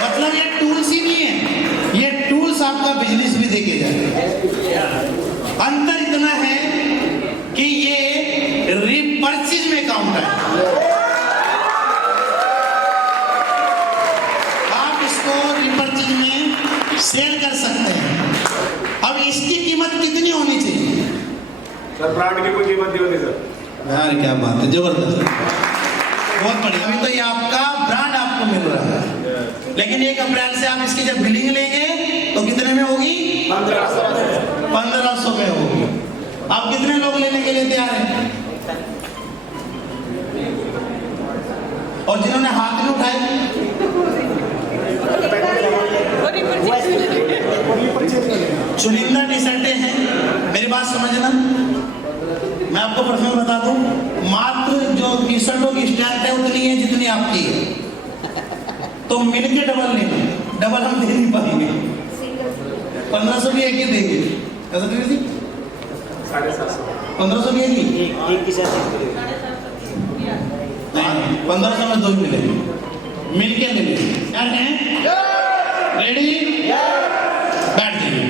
मतलब ये टूल्स ही नहीं है, ये टूल्स आपका बिजनेस भी देके जाए। अंतर इतना है कि ये रिपर्चेज में काउंट है। आप इसको रिपर्चेज में सेल कर सकते हैं। अब इसकी कीमत कितनी होनी चाहिए? सर ब्रांड की कोई कीमत नहीं होती सर। यार क्या बात है, जबरदस्त, बहुत बढ़िया। अभी तो ये आपका ब्रांड आपको मिल रहा है, लेकिन 1 अप्रैल से आप इसकी जब बिलिंग लेंगे तो कितने में होगी? 1500 में होगी। आप कितने लोग लेने के लिए तैयार हैं? और जिन्होंने हाथ नहीं उठाए? चुनिंदा टी शर्टें हैं, मेरी बात समझना। मैं आपको पर्सनल बता दूं, मात्र जो टी शर्टों की स्ट्रेंथ है उतनी है जितनी आपकी है, तो मिलके डबल नहीं, डबल हम दे नहीं पाएंगे। 1500 की एक ही देंगे, कैसा देंगे जी? 750। 1500 की एक ही नहीं, 1500 में 2 मिलेंगे, मिलके ले लेंगे। यार हैं रेडी? बैठ जाइए।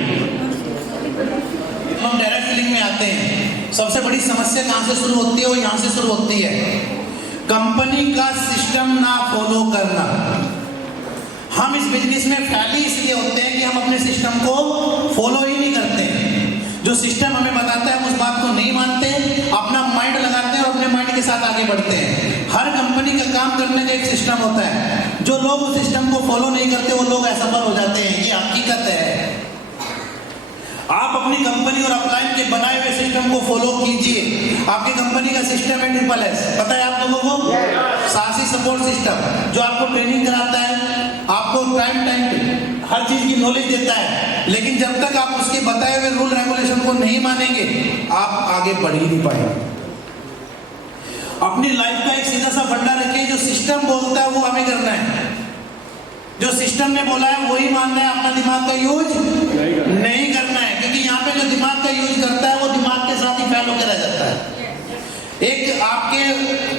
जब हम डायरेक्ट सेलिंग में आते हैं, सबसे बड़ी समस्या कहाँ से शुरू होती है? वो यहाँ से शुरू होती है, कंपनी का सिस्टम ना फॉलो करना। हम इस बिजनेस में फैले इसलिए होते हैं कि हम अपने सिस्टम को फॉलो ही नहीं करते। जो सिस्टम हमें बताता है हम उस बात को नहीं मानते, अपना माइंड लगाते हैं और अपने माइंड के साथ आगे बढ़ते हैं। हर कंपनी का काम करने का एक सिस्टम होता है, जो लोग उस सिस्टम को फॉलो नहीं करते वो लोग असफल हो जाते हैं। ये हकीकत है। आप अपनी कंपनी और अपलाइन के बनाए हुए सिस्टम को फॉलो कीजिए। आपकी कंपनी का सिस्टम है SSS, पता है आप लोगों को? साहसी सपोर्ट सिस्टम, जो आपको ट्रेनिंग कराता है, आपको टाइम हर चीज की नॉलेज देता है, लेकिन जब तक आप उसके बताए हुए रूल रेगुलेशन को नहीं मानेंगे, आप आगे बढ़ ही नहीं पाएंगे। अपनी लाइफ का एक सीधा सा फंडा रखिए, जो सिस्टम बोलता है वो हमें करना है, जो सिस्टम ने बोला है वही मानना है, अपना दिमाग का यूज नहीं करना है। क्योंकि यहाँ पे जो दिमाग का यूज करता है वो दिमाग के साथ ही फेल होकर रह जाता है। एक आपके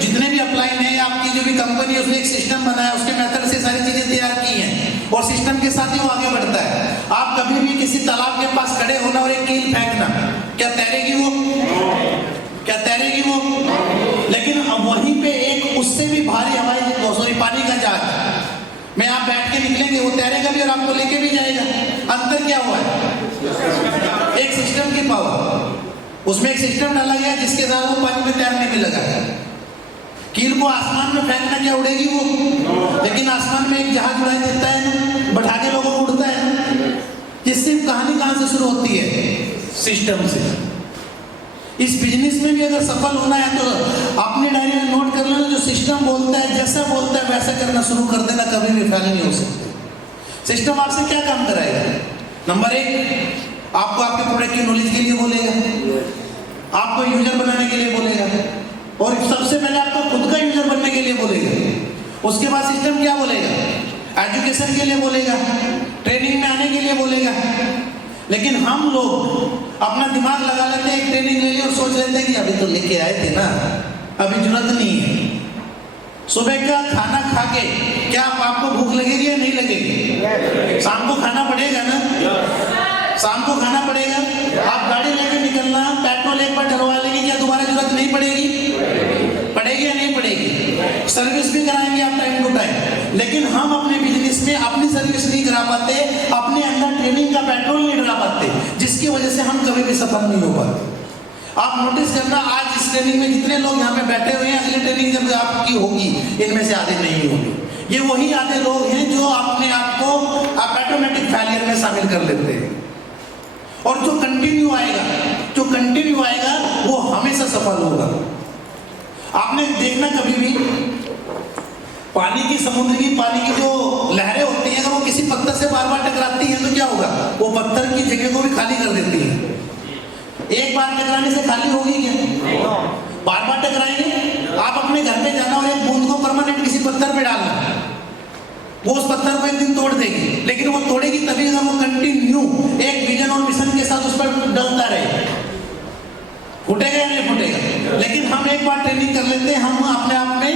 जितने भी अपलाइन है, आपकी जो भी कंपनी है, उसने एक सिस्टम बनाया, उसके मेथड से सारी चीजें तैयार की हैं और सिस्टम के साथ ही वो आगे बढ़ता है। आप कभी भी किसी तालाब के पास खड़े होना और एक कील फेंकना, क्या तैरेगी वो? क्या तैरेगी वो? लेकिन अब वहीं पे एक उससे भी भारी हवाई पानी का जहाज में आप बैठ के निकलेंगे, वो तैरेगा भी और आपको लेके भी जाएगा। अंतर क्या हुआ है? एक सिस्टम की पावर, उसमें एक सिस्टम डाला गया जिसके साथ वो पानी में तैरने भी लगा है। कील को आसमान में फेंकना, क्या उड़ेगी वो? लेकिन आसमान में एक जहाज उड़ाई देता है, बैठा के लोगों को उड़ता है। जिससे कहानी कहां से शुरू होती है? सिस्टम से। इस बिजनेस में भी अगर सफल होना है तो अपनी डायरी में नोट कर लेना, जो सिस्टम बोलता है, जैसा बोलता है वैसा करना शुरू कर देना, कभी भी फेल नहीं हो सकते। सिस्टम आपसे क्या काम कराएगा? नंबर 1, आपको आपके प्रोडक्ट की नॉलेज के लिए बोलेगा, आपको यूजर बनाने के लिए बोलेगा, और सबसे पहले आपको खुद का यूजर बनने के लिए बोलेगा। उसके बाद सिस्टम क्या बोलेगा? एजुकेशन के लिए बोलेगा, ट्रेनिंग में आने के लिए बोलेगा। लेकिन हम लोग अपना दिमाग लगा लेते हैं, एक ट्रेनिंग ले ली और सोच लेते हैं कि अभी तो लेके आए थे ना, अभी जरूरत नहीं है। सुबह का खाना खा के क्या आपको भूख लगेगी या नहीं लगेगी? शाम को खाना पड़ेगा ना, शाम को खाना पड़ेगा। आप गाड़ी लेकर निकलना, पेट्रोल एक बार डलवा लेंगे, क्या दोबारा जरूरत नहीं पड़ेगी? पड़ेगी या नहीं पड़ेगी? सर्विस भी कराएंगे आप टाइम टू टाइम। लेकिन हम अपने बिजनेस में अपनी सर्विस नहीं करा पाते, अपने अंदर ट्रेनिंग का पेट्रोल नहीं डला पाते, जिसकी वजह से हम कभी भी सफल नहीं हो पाते। आप नोटिस करना, आज इस ट्रेनिंग में जितने लोग यहाँ पे बैठे हुए हैं, अगली ट्रेनिंग जब आपकी होगी, इनमें से आधे नहीं होंगे। ये वही आधे लोग हैं जो अपने आप को ऑटोमेटिक फेलियर में शामिल कर लेते हैं। और जो कंटिन्यू आएगा वो हमेशा सफल होगा। आपने देखना कभी भी पानी की, समुद्र की पानी की जो लहरें होती हैं, अगर वो किसी पत्थर से बार बार टकराती हैं तो क्या होगा? वो पत्थर की जगह को भी खाली कर देती है। एक बार टकराने से खाली होगी क्या? बार बार टकराएंगे। आप अपने घर में जाना और एक बूंद को परमानेंट किसी पत्थर पे डालना, वो उस पत्थर को एक दिन तोड़ देगी, लेकिन वो तोड़ेगी तभी अगर वो कंटिन्यू एक विजन और मिशन के साथ उस पर डलता रहे। फूटेगा या नहीं फूटेगा? लेकिन हम एक बार ट्रेनिंग कर लेते हैं, हम अपने आप में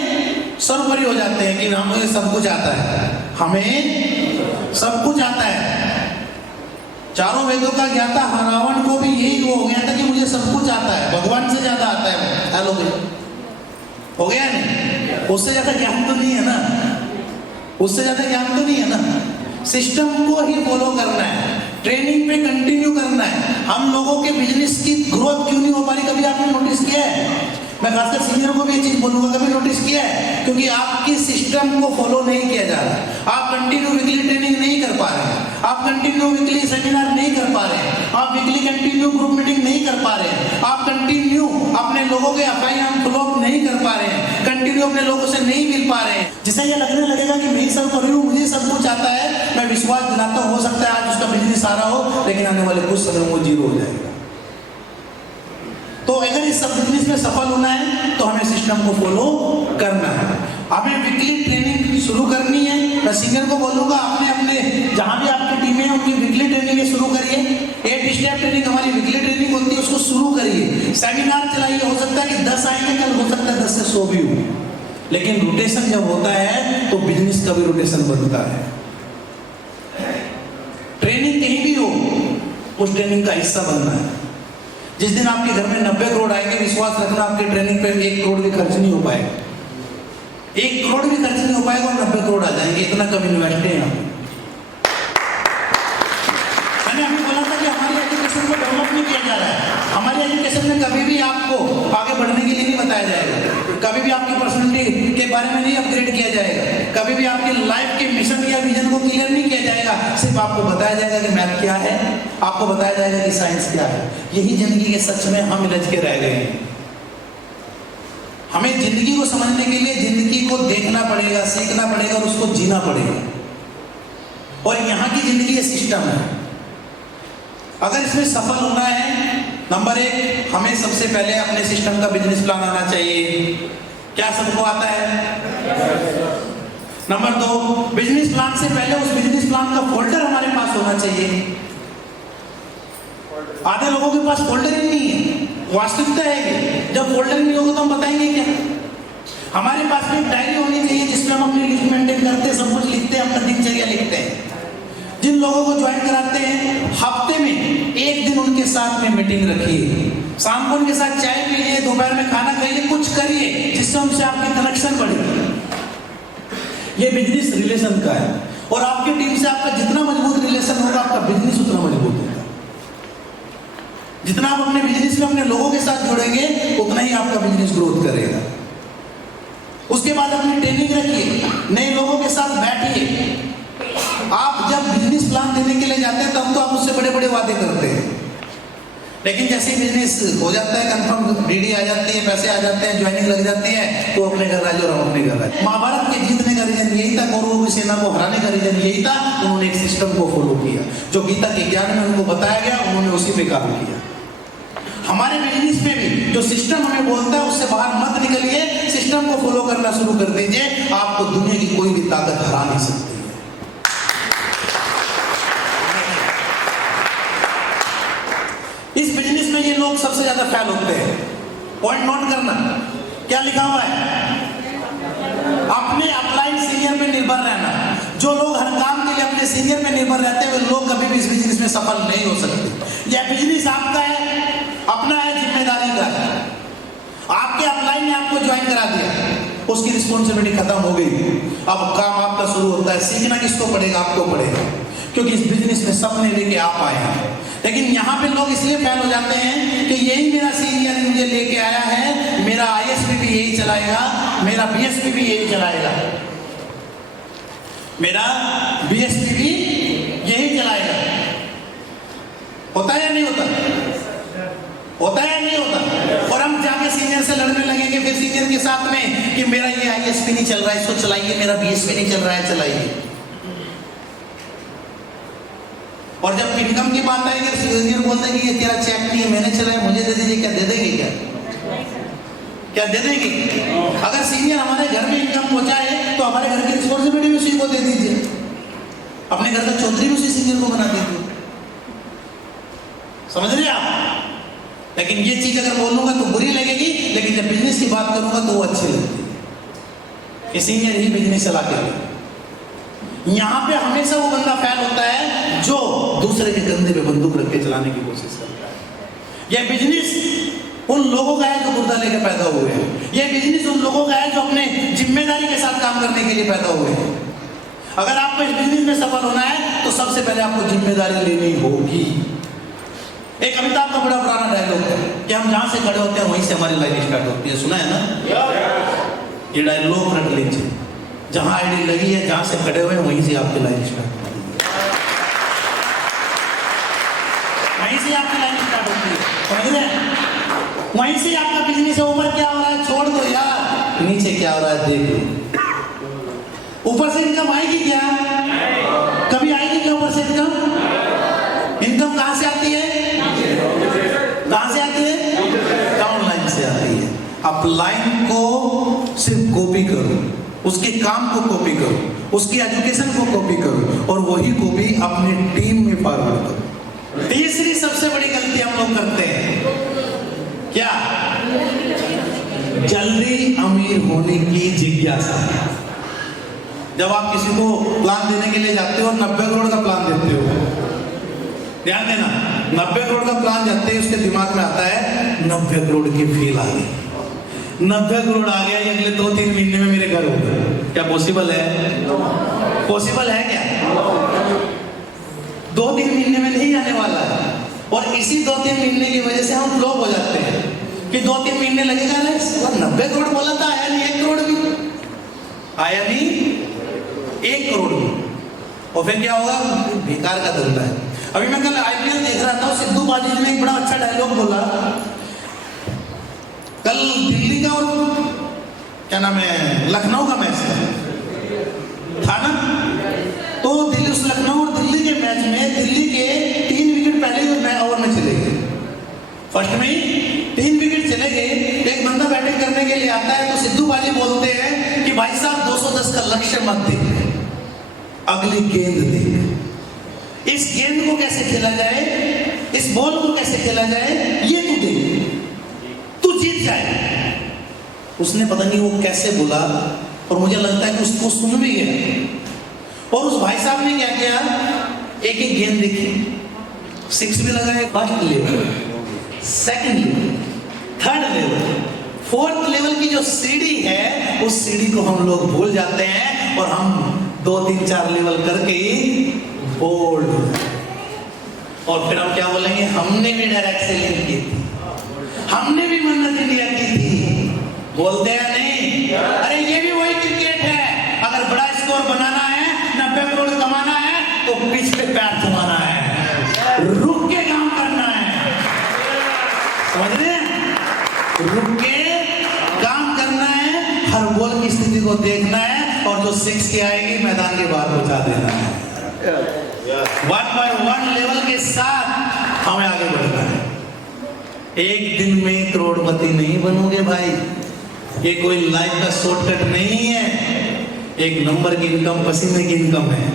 सर्वोपरि हो जाते हैं कि हमें सब कुछ आता है, हमें सब कुछ आता है। चारों वेदों का ज्ञाता रावण को भी यही हो गया था कि मुझे सब कुछ आता है, भगवान से ज्यादा आता है। हेलो, हो गया नहीं? उससे ज्यादा ज्ञान तो नहीं है ना, उससे ज्यादा ज्ञान तो नहीं है ना। सिस्टम को ही फॉलो करना है, ट्रेनिंग पे कंटिन्यू करना है। हम लोगों के बिजनेस की ग्रोथ क्यों नहीं हो पा रही, कभी आपने नोटिस किया है? मैं खासकर सीनियर को भी ये चीज बोलूंगा, कभी नोटिस किया है? क्योंकि आपकी सिस्टम को फॉलो नहीं किया जा रहा। आप कंटिन्यू वीकली ट्रेनिंग नहीं कर पा रहे हैं, आप कंटिन्यू वीकली सेमिनार नहीं कर पा रहे हैं, आप वीकली कंटिन्यू ग्रुप मीटिंग नहीं कर पा रहे हैं, आप कंटिन्यू अपने लोगों के अफाइन फ्लॉप नहीं कर पा रहे हैं, कंटिन्यू अपने लोगों से नहीं मिल पा रहे हैं। जिसे ये लगने लगेगा कि मैं सब कर रही हूँ, मुझे सब कुछ आता है, मैं विश्वास दिलाता हूँ, हो सकता है आज उसका बिजनेस आ रहा हो, लेकिन आने वाले कुछ समय वो जीरो हो जाएगा। तो अगर इस सब बिजनेस में सफल होना है तो हमें सिस्टम को फॉलो करना है। हमें वीकली ट्रेनिंग शुरू करनी है। मैं सीनियर को बोलूंगा, अपने जहां भी आपकी टीमें हैं उनकी वीकली ट्रेनिंग शुरू करिए। 8 स्टेप ट्रेनिंग हमारी वीकली ट्रेनिंग होती है, उसको शुरू करिए। सेमिनार चलाइए, हो सकता है कि 10 आएंगे, कल हो सकता है 10 से 100 भी हो, लेकिन रोटेशन जब होता है तो बिजनेस का भी रोटेशन बनता है। ट्रेनिंग कहीं भी हो, उस ट्रेनिंग का हिस्सा बनना है। जिस दिन आपके घर में 90 करोड़ आएंगे, विश्वास रखना आपके ट्रेनिंग पे 1 करोड़ भी खर्च नहीं हो पाएगा। 1 करोड़ भी खर्च नहीं हो पाएगा और 90 करोड़ आ जाएंगे, इतना कम इन्वेस्ट है यहाँ। मैंने अभी बोला था कि हमारी एजुकेशन को डेवलप नहीं किया जा रहा है। हमारी एजुकेशन में कभी भी आपको आगे बढ़ने के लिए नहीं बताया जाएगा, कभी भी आपकी पर्सनालिटी के बारे में नहीं अपग्रेड किया जाएगा, कभी भी आपकी लाइफ के मिशन या विजन को क्लियर नहीं किया जाएगा। सिर्फ आपको बताया जाएगा कि मैथ क्या है, आपको बताया जाएगा कि साइंस क्या है। यही जिंदगी के सच में हम उलझ के रह गए हैं। हमें जिंदगी को समझने के लिए जिंदगी को देखना पड़ेगा, सीखना पड़ेगा और उसको जीना पड़ेगा। और यहाँ की जिंदगी ये सिस्टम है। अगर इसमें सफल होना है, नंबर 1 हमें सबसे पहले अपने सिस्टम का बिजनेस प्लान आना चाहिए। क्या सबको आता है? नंबर 2 बिजनेस प्लान से पहले उस बिजनेस प्लान का फोल्डर हमारे पास होना चाहिए। आधे लोगों के पास फोल्डर ही नहीं है। वास्तविकता है कि जब फोल्डर नहीं होगा तो हम बताएंगे क्या? हमारे पास में एक डायरी होनी चाहिए जिसमें हम अपनी लिस्ट मेंटेन करते हैं, सब कुछ लिखते हैं, अपना दिनचर्या लिखते हैं। जिन लोगों को ज्वाइन कराते हैं, हफ्ते में 1 दिन उनके साथ में मीटिंग रखिए, शाम को उनके साथ चाय पीजिए, दोपहर में खाना खाइए, कुछ करिए जिससे उनसे आपकी कनेक्शन बढ़ेगी। ये बिजनेस रिलेशन का है। और आपकी टीम से आपका जितना मजबूत रिलेशन होगा, आपका बिजनेस उतना मजबूत होगा। जितना आप अपने बिजनेस में अपने लोगों के साथ जुड़ेंगे, उतना ही आपका बिजनेस ग्रोथ करेगा। उसके बाद अपनी ट्रेनिंग रखिए, नए लोगों के साथ बैठिए। आप जब बिजनेस प्लान देने के लिए जाते हैं तब तो आप उससे बड़े बड़े वादे करते हैं, लेकिन जैसे ही बिजनेस हो जाता है, कंफर्म डीडी आ जाती है, पैसे आ जाते हैं, ज्वाइनिंग लग जाती है, तो अपने घर राज और हम अपने घर राज। महाभारत के जीतने का रीजन यही था, कौरवों की सेना को हराने का रीजन यही था। उन्होंने एक सिस्टम को फॉलो किया, जो गीता के ज्ञान में उनको बताया गया, उन्होंने उसी पे काम किया। हमारे बिजनेस में भी जो सिस्टम हमें बोलता है उससे बाहर मत निकलिए, सिस्टम को फॉलो करना शुरू कर दीजिए। आपको दुनिया की कोई भी ताकत हरा नहीं सकती। इस बिजनेस में ये लोग सबसे ज्यादा फेल होते हैं। पॉइंट नोट करना, क्या लिखा हुआ है? अपने अपलाइन सीनियर पे निर्भर रहना। जो लोग हर काम के लिए अपने सीनियर पे निर्भर रहते हैं, वे लोग कभी भी इस बिजनेस में सफल नहीं हो सकते। यह बिजनेस आपका है, अपना है, जिम्मेदारी का है। आपके अपलाइन ने आपको ज्वाइन करा दिया, उसकी रिस्पॉन्सिबिलिटी खत्म हो गई। अब काम आपका शुरू होता है। सीखना किसको पड़ेगा? आपको पड़ेगा, क्योंकि इस बिजनेस में सपने लेके आप आए हैं। लेकिन यहाँ पे लोग इसलिए फेल हो जाते हैं कि यही मेरा सीनियर मुझे लेके आया है, मेरा आईएसपी भी यही चलाएगा, मेरा बीएसपी भी यही चलाएगा, मेरा बीएसपी भी यही चलाएगा। होता है या नहीं होता? होता है या नहीं होता? और हम जाके सीनियर से लड़ने लगेंगे फिर सीनियर के साथ में कि मेरा ये आईएसपी नहीं चल रहा है, इसको चलाइए, मेरा बीएसपी नहीं चल रहा है, चलाइए। और जब इनकम की बात आएगी, सीनियर बोलते हैं कि ये तेरा चेक नहीं है, मैंने चलाया, मुझे दे दीजिए। क्या दे देंगे? क्या दे देंगे? अगर सीनियर हमारे घर में इनकम पहुंचाए तो हमारे घर की रिस्पॉन्सिबिलिटी भी उसी को दे दीजिए। अपने घर का चौधरी भी उसी सीनियर को बना दीजिए। समझ रहे आप? लेकिन ये चीज अगर बोलूंगा तो बुरी लगेगी, लेकिन जब बिजनेस की बात करूंगा तो वो अच्छी लगती है। ये सीनियर ही बिजनेस चला के। यहाँ पे हमेशा वो बंदा फेल होता है जो दूसरे के कंधे पे बंदूक रख के चलाने की कोशिश करता है। यह बिजनेस उन लोगों का है जो गुर्दा लेके पैदा हुए हैं। यह बिजनेस उन लोगों का है जो अपने जिम्मेदारी के साथ काम करने के लिए पैदा हुए हैं। अगर आपको इस बिजनेस में सफल होना है तो सबसे पहले आपको जिम्मेदारी लेनी होगी। एक अमिताभ का बड़ा पुराना डायलॉग है कि हम जहां से खड़े होते हैं वहीं से हमारी लाइफ स्टार्ट होती है। सुना है ना? ये डायलॉग रख लीजिए। जहां आईडी लगी है, जहां से खड़े हुए हैं, वहीं से आपकी लाइफ स्टार्ट होती है। वहीं से आपकी लाइफ स्टार्ट होती है, समझ रहे हैं? वहीं से आपका बिजनेस है। ऊपर क्या हो रहा है छोड़ दो यार, नीचे क्या हो रहा है देख लो। ऊपर से इनकम आएगी क्या? कभी आएगी क्या ऊपर से इनकम? इनकम कहां से आती है? कहां से आती है? डाउनलाइन से आती है। अपलाइन को सिर्फ कॉपी करो, उसके काम को कॉपी करो, उसकी एजुकेशन को कॉपी करो और वही कॉपी अपनी टीम में फॉरवर्ड करो। तीसरी सबसे बड़ी गलती हम लोग करते हैं क्या? जल्दी अमीर होने की जिज्ञासा। जब आप किसी को प्लान देने के लिए जाते हो, 90 करोड़ का प्लान देते हो, ध्यान देना, 90 करोड़ का प्लान जाते ही उसके दिमाग में आता है 90 करोड़ की फील आ गई, 90 करोड़ आ गया, ये अगले 2-3 महीने में मेरे घर होगा। क्या पॉसिबल है? पॉसिबल है क्या? 2-3 महीने में नहीं आने वाला है। और इसी 2-3 महीने की वजह से हम फ्लॉप हो जाते हैं कि 2-3 महीने लगेगा ना, 90 करोड़ बोला था, आया नहीं 1 करोड़ भी, आया नहीं 1 करोड़ भी। और फिर क्या होगा? बेकार का धंधा है। अभी मैं कल IPL देख रहा था, सिद्धू बाजी ने एक बड़ा अच्छा डायलॉग बोला। कल दिल्ली का और क्या नाम है लखनऊ का मैच था ना, तो दिल्ली उस लखनऊ और दिल्ली के मैच में दिल्ली के 3 विकेट पहले ओवर में चले गए। फर्स्ट में ही 3 विकेट चले गए। एक बंदा बैटिंग करने के लिए आता है, तो सिद्धू बाजी बोलते हैं कि भाई साहब 210 का लक्ष्य मत देख, अगली गेंद देख, इस गेंद को कैसे खेला जाए, इस बॉल को कैसे खेला जाए, ये तू देख, तू जीत जाए। उसने पता नहीं वो कैसे बोला, और मुझे लगता है कि उसको सुन भी गया। और उस भाई साहब ने क्या किया, एक एक गेंद देखी, 6 भी लगाए, first level, second level, third level, fourth level की जो सीढ़ी है, उस सीढ़ी को हम लोग भूल जाते हैं और हम 2-3-4 लेवल करके ही बोल्ड। और फिर हम क्या बोलेंगे, हमने भी डायरेक्ट सेलिंग की थी, हमने भी मन्नत इंडिया की थी। बोलते हैं नहीं, अरे ये भी वही क्रिकेट है, अगर बड़ा स्कोर बनाना है, 90 करोड़ कमाना है, तो पिच पे पैर थमाना है, रुक के काम करना है, समझ रहे हैं? रुक के काम करना है, हर बॉल की स्थिति को देखना है, और जो 6 की आएगी मैदान के बाहर पहुंचा देना है। 1 by 1 लेवल के साथ हमें आगे बढ़ना है। एक दिन में करोड़पति नहीं बनोगे भाई, ये कोई लाइफ का शॉर्टकट नहीं है। एक नंबर की इनकम पसीने की इनकम है,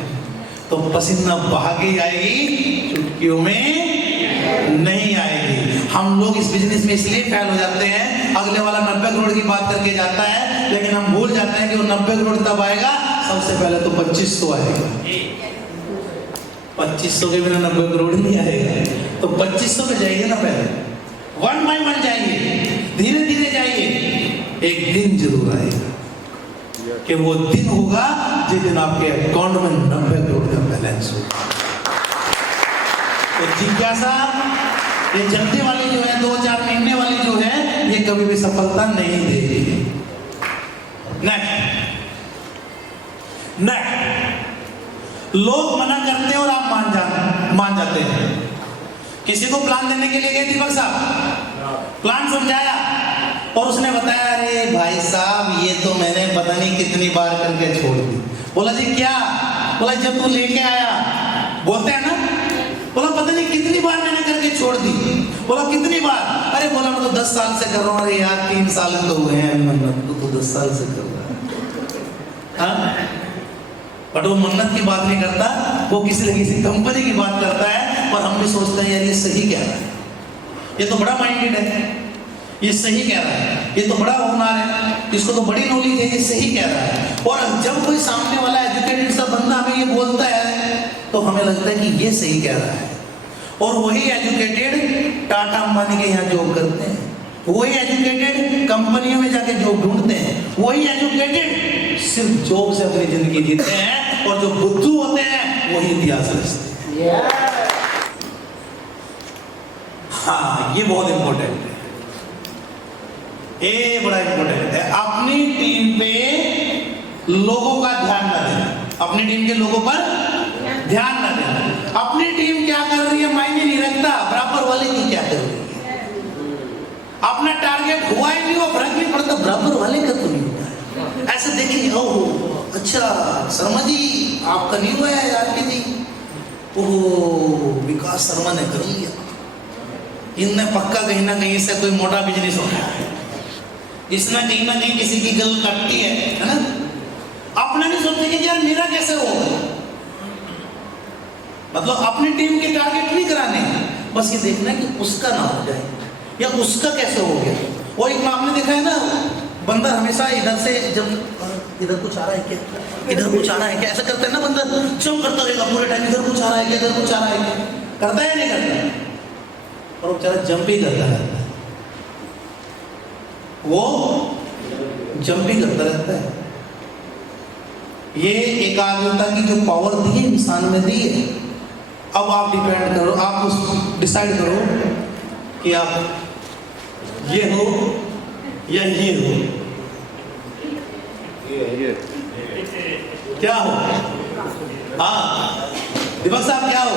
तो पसीना बहा के आएगी, चुटकियों में नहीं आएगी। हम लोग इस बिजनेस में इसलिए फेल हो जाते हैं, अगले वाला 90 करोड़ की बात करके जाता है, लेकिन हम भूल जाते हैं कि वो 90 करोड़ तब आएगा, सबसे पहले तो 2500 आएगा। 2500 के बिना 90 करोड़ नहीं आएगा, तो 2500 पे जाइए ना, पहले 1 by 1 जाइए, धीरे धीरे जाइए। एक दिन जरूर आएगा कि वो दिन होगा जिस दिन आपके अकाउंट में 90 करोड़ का बैलेंस होगा। तो जिज्ञासा, ये जल्दी वाली जो है, 2-4 महीने वाली जो है, ये कभी भी सफलता नहीं देगी। नेक्स्ट, लोग मना करते हैं और आप मान जाते हैं। किसी को प्लान देने के लिए गए दीपक साहब, प्लान समझाया और उसने बताया, अरे भाई साहब ये तो मैंने पता नहीं कितनी बार करके छोड़ दी। बोला जी क्या? बोला जब तू लेके आया, बोलते हैं ना, बोला पता नहीं कितनी बार मैंने करके छोड़ दी। बोला कितनी बार? अरे बोला मैं तो 10 साल से कर रहा हूँ। अरे यार 3 साल तो हुए हैं, मन्नत तो 10 साल से कर रहा है। हाँ, बट वो मन्नत की बात नहीं करता, वो किसी न किसी कंपनी की बात करता है, और हम भी सोचते हैं यार ये सही कह रहा है, ये तो बड़ा माइंडेड है, ये सही कह रहा है, ये तो बड़ा होनहार है, इसको तो बड़ी नॉलेज है, ये सही कह रहा है। और जब कोई सामने वाला एजुकेटेड सा बंदा हमें ये बोलता है, तो हमें लगता है कि ये सही कह रहा है। और वही एजुकेटेड टाटा अंबानी के यहाँ जॉब करते हैं, वही एजुकेटेड कंपनियों में जाके जॉब ढूंढते हैं, वही एजुकेटेड सिर्फ जॉब से अपनी जिंदगी जीते हैं, और जो बुद्धू होते हैं वही इतिहास रचते हैं। हाँ, ये बहुत इंपॉर्टेंट है, ये बड़ा इंपॉर्टेंट है। अपनी टीम पे लोगों का ध्यान न देना, अपनी टीम के लोगों पर ध्यान न देना। अपनी टीम क्या कर रही है मायने नहीं रखता, बराबर वाले की क्या कर रही है। अपना टारगेट हुआ ही नहीं, वो फर्क नहीं पड़ता, बराबर वाले का तो नहीं हुआ है। ऐसे देखेंगे, ओह अच्छा शर्मा जी आपका नहीं हुआ है यार की जी, ओह विकास शर्मा ने कर लिया, इनने पक्का कहीं ना कहीं से कोई मोटा बिजनेस उठाया है, इसने कहीं ना कहीं किसी की गल काटी है ना। अपना नहीं सोचते कि यार मेरा कैसे होगा, मतलब अपनी टीम के टारगेट नहीं कराने, बस ये देखना है कि उसका ना हो जाए या उसका कैसे हो गया। वो एक आपने देखा है ना, बंदर हमेशा इधर से जब इधर कुछ आ रहा है क्या, इधर कुछ आ रहा है क्या, ऐसा करता है ना बंदर, जब करता रहेगा पूरे टाइम, इधर कुछ आ रहा है क्या, इधर कुछ आ रहा है क्या, करता है नहीं करता। और वो बेचारा जंप ही करता रहता है, वो जंप ही करता रहता है। ये एकाग्रता की जो पावर दी है इंसान में दी है। अब आप डिपेंड करो, आप उस डिसाइड करो कि आप ये हो या ये हो। क्या हो? हाँ दीपक साहब क्या हो?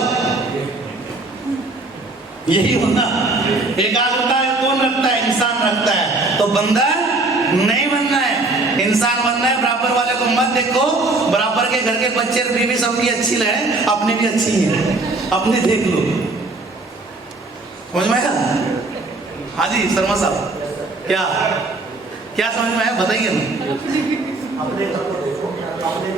यही हो ना। एकाग्रता कौन रखता है? इंसान रखता है। तो बंदर नहीं बनना है, इंसान बनना है। बराबर वाले को मत देखो, बराबर के घर के बच्चे बीवी सबकी अच्छी लगे, अपनी भी अच्छी है, अपनी देख लो। समझ में आया? हाँ जी शर्मा साहब, क्या क्या समझ में आया बताइए ना। अपने घर को देखो, अपने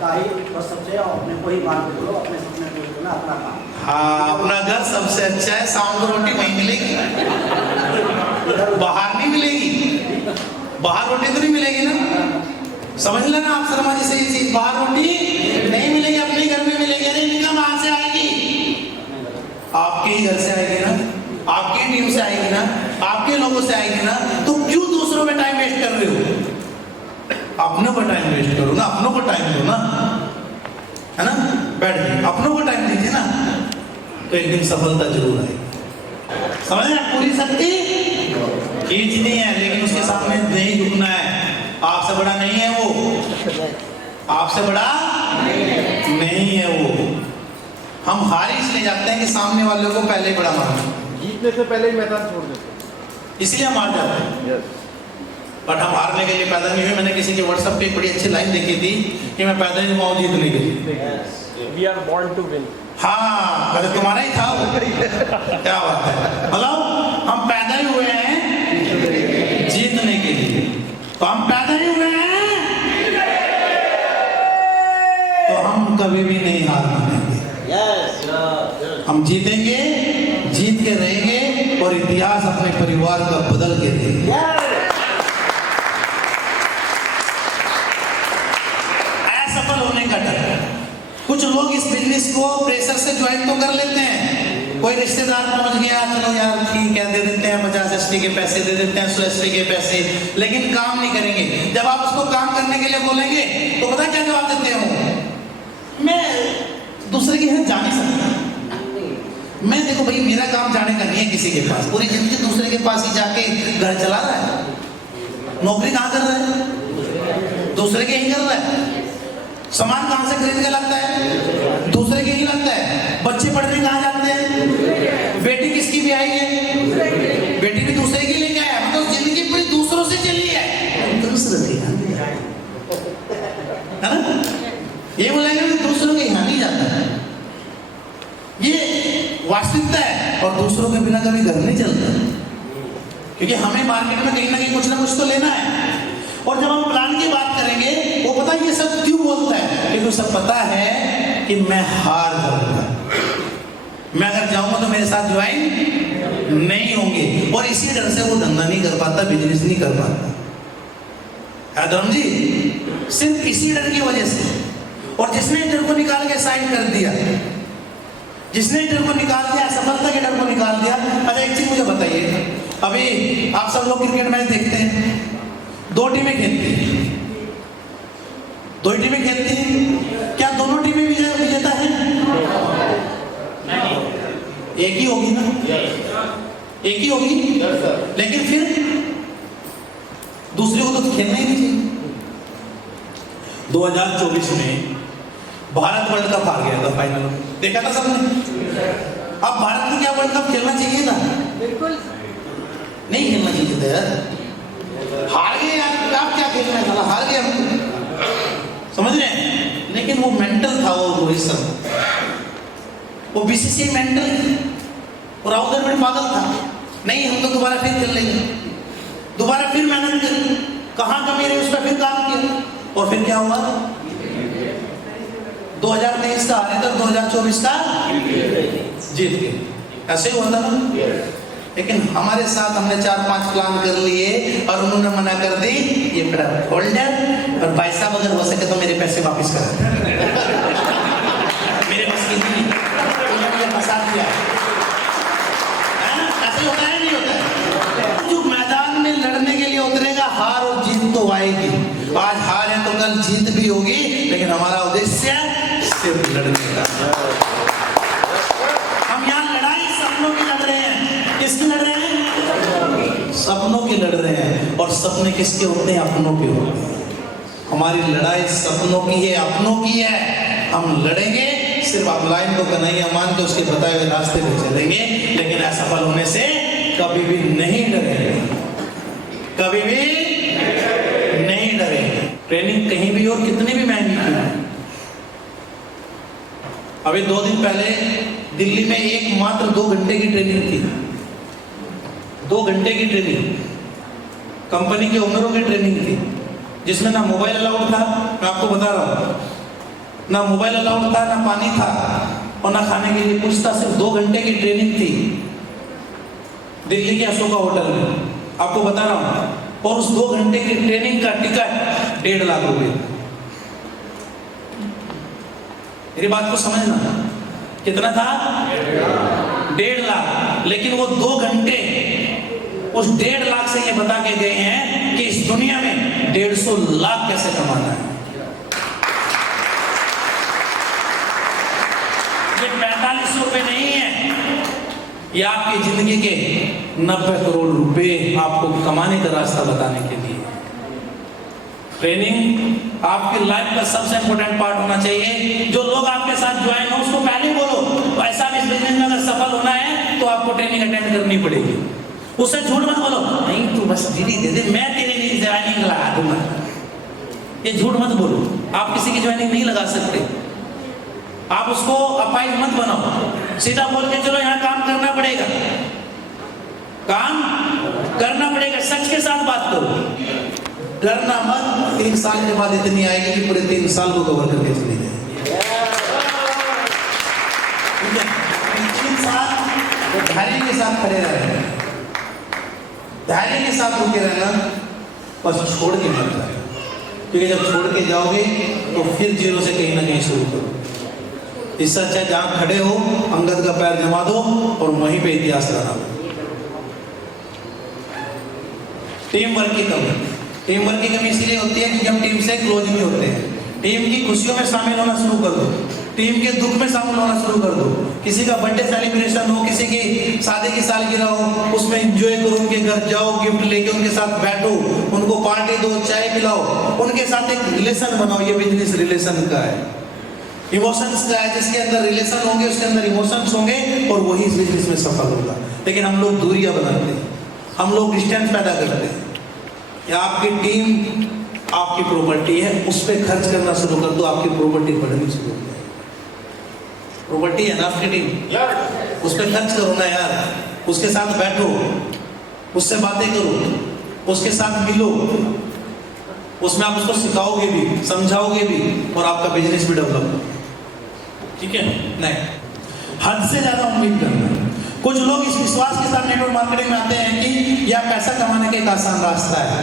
का ही बस सबसे अपने को ही मान के लो, अपने सपने को देखो ना अपना काम। हाँ अपना घर सबसे अच्छा है। शाम को रोटी वहीं मिलेगी, बाहर नहीं मिलेगी। बाहर रोटी तो नहीं मिलेगी ना, समझ लेना आप शर्मा जी से ये चीज। बाहर रोटी नहीं मिलेगी, अपने घर में मिलेगी। अरे इनकम कहाँ से आएगी? आपके ही घर से आएगी ना, आपकी टीम से आएगी ना, आपके लोगों से आएगी ना। तो क्यों दूसरों पे टाइम वेस्ट कर रहे हो? अपनों को टाइम वेस्ट करो ना, अपनों को टाइम दो ना, है ना। बैठ जाइए, अपनों को टाइम दीजिए ना, तो एक दिन सफलता जरूर आएगी। समझ रहे हैं? पूरी शक्ति खींचनी है, लेकिन उसके सामने नहीं झुकना है। आपसे बड़ा नहीं है वो, आपसे बड़ा नहीं है वो। हम हार इसलिए जाते हैं कि सामने वाले को पहले बड़ा मानते हैं, जीतने से पहले ही मैदान छोड़ देते इसलिए हम हार जाते हैं। हैं। बट हम हारने के लिए पैदा नहीं हुए। मैंने किसी के व्हाट्सएप पे एक बड़ी अच्छी लाइन देखी थी कि मैं पैदा नहीं हुआ हूँ जीतने के लिए। We are born to win. हाँ पहले तुम्हारा ही था वो। क्या बात है, मतलब हम पैदा ही हुए हैं जीतने के लिए। तो हम पैदा ही हुए हैं तो हम कभी भी नहीं हार मानेंगे। हम जीतेंगे, जीत के रहेंगे और इतिहास अपने परिवार का बदल के देंगे। असफल होने का डर। कुछ लोग इस बिजनेस को प्रेशर से ज्वाइन तो कर लेते हैं। कोई रिश्तेदार पहुंच गया, चलो यार ठीक है दे देते हैं 50 ST के पैसे, दे देते हैं 100 ST के पैसे, लेकिन काम नहीं करेंगे। जब आप उसको काम करने के लिए बोलेंगे तो पता क्या जवाब देते हो? मैं दूसरे के यहाँ जा नहीं सकता। मैं देखो भाई मेरा काम जाने का नहीं है किसी के पास। पूरी जिंदगी दूसरे के पास ही जाके घर चला रहा है। नौकरी कहाँ कर रहा है? दूसरे के ही कर रहा है। सामान कहाँ से खरीद के लगता है? दूसरे के ही लगता है। बच्चे पढ़ने कहाँ जाते हैं? बेटी किसकी भी आई है? बेटी भी दूसरे की लेके आया। मतलब जिंदगी पूरी दूसरों से चली है। दूसरे की है ना, ये बोलेंगे कि दूसरों के यहाँ नहीं जाता है। ये वास्तविकता है। और दूसरों के बिना कभी घर नहीं चलता, क्योंकि हमें मार्केट में कहीं ना कुछ तो लेना है। और जब हम प्लान की बात करेंगे, वो पता है ये सब क्यों बोलता है? क्योंकि उसे पता है कि मैं हार जाऊंगा, मैं अगर जाऊंगा तो मेरे साथ ज्वाइन नहीं होंगे। और इसी डर से वो धंधा नहीं कर पाता, बिजनेस नहीं कर पाता। धर्म जी सिर्फ इसी डर की वजह से। और जिसने डर को निकाल के साइड कर दिया, जिसने डर को निकाल दिया, सफलता के डर को निकाल दिया। अच्छा एक चीज मुझे बताइए, अभी आप सब लोग क्रिकेट मैच देखते हैं, दो टीमें खेलती हैं, दो टीमें खेलती हैं, क्या दोनों टीमें विजेता है? एक ही होगी ना, एक ही होगी। लेकिन फिर दूसरे को तो खेलना ही नहीं चाहिए। 2024 में भारत वर्ल्ड कप हार गया था फाइनल में, देखा था सबने। अब भारत को क्या वर्ल्ड कप खेलना चाहिए था? बिल्कुल नहीं खेलना चाहिए था यार। हार गए यार, आप क्या खेलना है? हार गए हम, समझ रहे हैं। लेकिन वो मेंटल था, वो रोहित शर्मा, वो BCCI मेंटल और राहुल द्रविड़ पागल था। नहीं हम तो दोबारा फिर खेल लेंगे, दोबारा फिर मेहनत करी, कहाँ कमी रही उस पर फिर काम किया। और फिर क्या हुआ? 2023 का हारे तो 2024 का जीत गए। ऐसे हुआ था ना। लेकिन हमारे साथ हमने 4-5 प्लान कर लिए और उन्होंने मना कर दी, ये बड़ा होल्डर और भाई साहब अगर हो सके तो मेरे पैसे वापस करा। मेरे बस की नहीं, उन्होंने फंसा दिया। तो आएगी। आज हार है तो कल जीत भी होगी, लेकिन हमारा उद्देश्य सिर्फ लड़ने का। हम यहाँ लड़ाई सपनों की लड़ रहे हैं। किसकी लड़ रहे हैं? सपनों की लड़ रहे हैं। और सपने किसके होते हैं? अपनों के होते हैं। हमारी लड़ाई सपनों की है, अपनों की है। हम लड़ेंगे, सिर्फ आप लाइन को कन्हैया मान के उसके बताए हुए रास्ते पे चलेंगे, लेकिन असफल होने से कभी भी नहीं डरेंगे, कभी भी नहीं डरेंगे। ट्रेनिंग कहीं भी और कितनी भी महंगी क्यों। अभी 2 दिन पहले दिल्ली में एकमात्र 2 घंटे की ट्रेनिंग थी। 2 घंटे की ट्रेनिंग, कंपनी के ओनरों की ट्रेनिंग थी, जिसमें ना मोबाइल अलाउड था, मैं आपको बता रहा हूं, ना मोबाइल अलाउड था, ना पानी था और ना खाने के लिए कुछ था। सिर्फ 2 घंटे की ट्रेनिंग थी दिल्ली के अशोका होटल में, आपको बता रहा हूं। और उस 2 घंटे की ट्रेनिंग का टिकट 1.5 लाख रुपए। मेरी बात को समझना, कितना था? 1.5 लाख। लेकिन वो 2 घंटे उस 1.5 लाख से ये बता के गए हैं कि इस दुनिया में 150 लाख कैसे कमाना है। ये 4500 रुपए नहीं है, ये आपकी जिंदगी के 90 करोड़ रुपए आपको कमाने का रास्ता बताने के लिए। ट्रेनिंग आपकी लाइफ का सबसे इंपॉर्टेंट पार्ट होना चाहिए। जो लोग आपके साथ ज्वाइन हो उसको पहले बोलो, ऐसा भी इस बिजनेस में अगर सफल होना है तो आपको ट्रेनिंग अटेंड करनी पड़ेगी। उससे झूठ मत बोलो, नहीं तू बस दीदी दे दे, मैं तेरे लिए ज्वाइनिंग लगा दूंगा। ये झूठ मत बोलो, आप किसी की ज्वाइनिंग नहीं लगा सकते। आप उसको अपाइज मत बनाओ, सीधा बोल के चलो यहाँ काम करना पड़ेगा, काम करना पड़ेगा। सच के साथ बात करो, डरना मत। 3 साल के बाद इतनी आएगी कि पूरे 3 साल को कवर करके चली जाएगी। 3 साल धैर्य के साथ खड़े रहना, धैर्य के साथ रुके रहना, बस छोड़ के मत जाए। क्योंकि जब छोड़ के जाओगे तो फिर 0 से कहीं ना कहीं शुरू करो। इससे अच्छा जहां खड़े हो अंगद का पैर जमा दो और वहीं पे इतिहास लगा दो। टीम वर्क की कमी, टीम वर्क की कमी इसलिए होती है कि जब टीम से क्लोज नहीं होते हैं। टीम की खुशियों में शामिल होना शुरू कर दो, टीम के दुख में शामिल होना शुरू कर दो। किसी का बर्थडे सेलिब्रेशन हो, किसी की शादी की सालगिरह हो, उसमें एंजॉय करो, उनके घर जाओ, गिफ्ट लेके उनके साथ बैठो, उनको पार्टी दो, चाय पिलाओ, उनके साथ एक रिलेशन बनाओ। ये बिजनेस रिलेशन का है, इमोशंस का है। जिसके अंदर रिलेशन होंगे उसके अंदर इमोशंस होंगे और वही इस बिजनेस में सफल होगा। लेकिन हम लोग दूरियां बनाते हैं, हम लोग डिस्टेंस पैदा करते हैं। या आपकी टीम आपकी प्रॉपर्टी है, उस पर खर्च करना शुरू कर दो, आपकी प्रॉपर्टी बढ़नी शुरू हो जाएगी। प्रॉपर्टी है ना आपकी टीम, उस पर खर्च करो ना यार, उसके साथ बैठो, उससे बातें करो, उसके साथ मिलो, उसमें आप उसको सिखाओगे भी, समझाओगे भी और आपका बिजनेस भी डेवलप होगा। ठीक है? नहीं, हद से ज्यादा उम्मीद करना। कुछ लोग इस विश्वास के साथ नेटवर्क मार्केटिंग में आते हैं कि यह पैसा कमाने का एक आसान रास्ता है।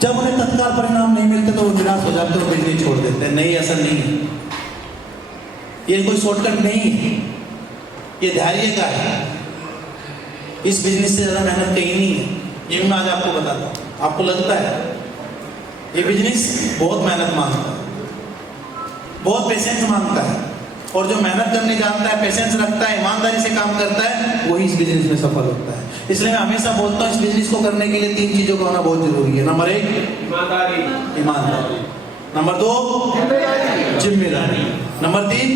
जब उन्हें तत्काल परिणाम नहीं मिलते तो वो निराश हो जाते और बिजनेस छोड़ देते हैं। नहीं, ऐसा नहीं है, ये कोई शॉर्टकट नहीं है, ये धैर्य का है। इस बिजनेस से ज्यादा मेहनत कहीं नहीं है। ये मैं आज आपको बताता हूँ। आपको लगता है ये बिजनेस बहुत मेहनत मांगता है, बहुत पेशेंस मांगता है, और जो मेहनत करने जानता है, पेशेंस रखता है, ईमानदारी से काम करता है, वही इस बिजनेस में सफल होता है। इसलिए मैं हमेशा बोलता हूँ इस बिजनेस को करने के लिए 3 चीजों का होना बहुत जरूरी है। नंबर 1 ईमानदारी, नंबर 2 जिम्मेदारी, नंबर 3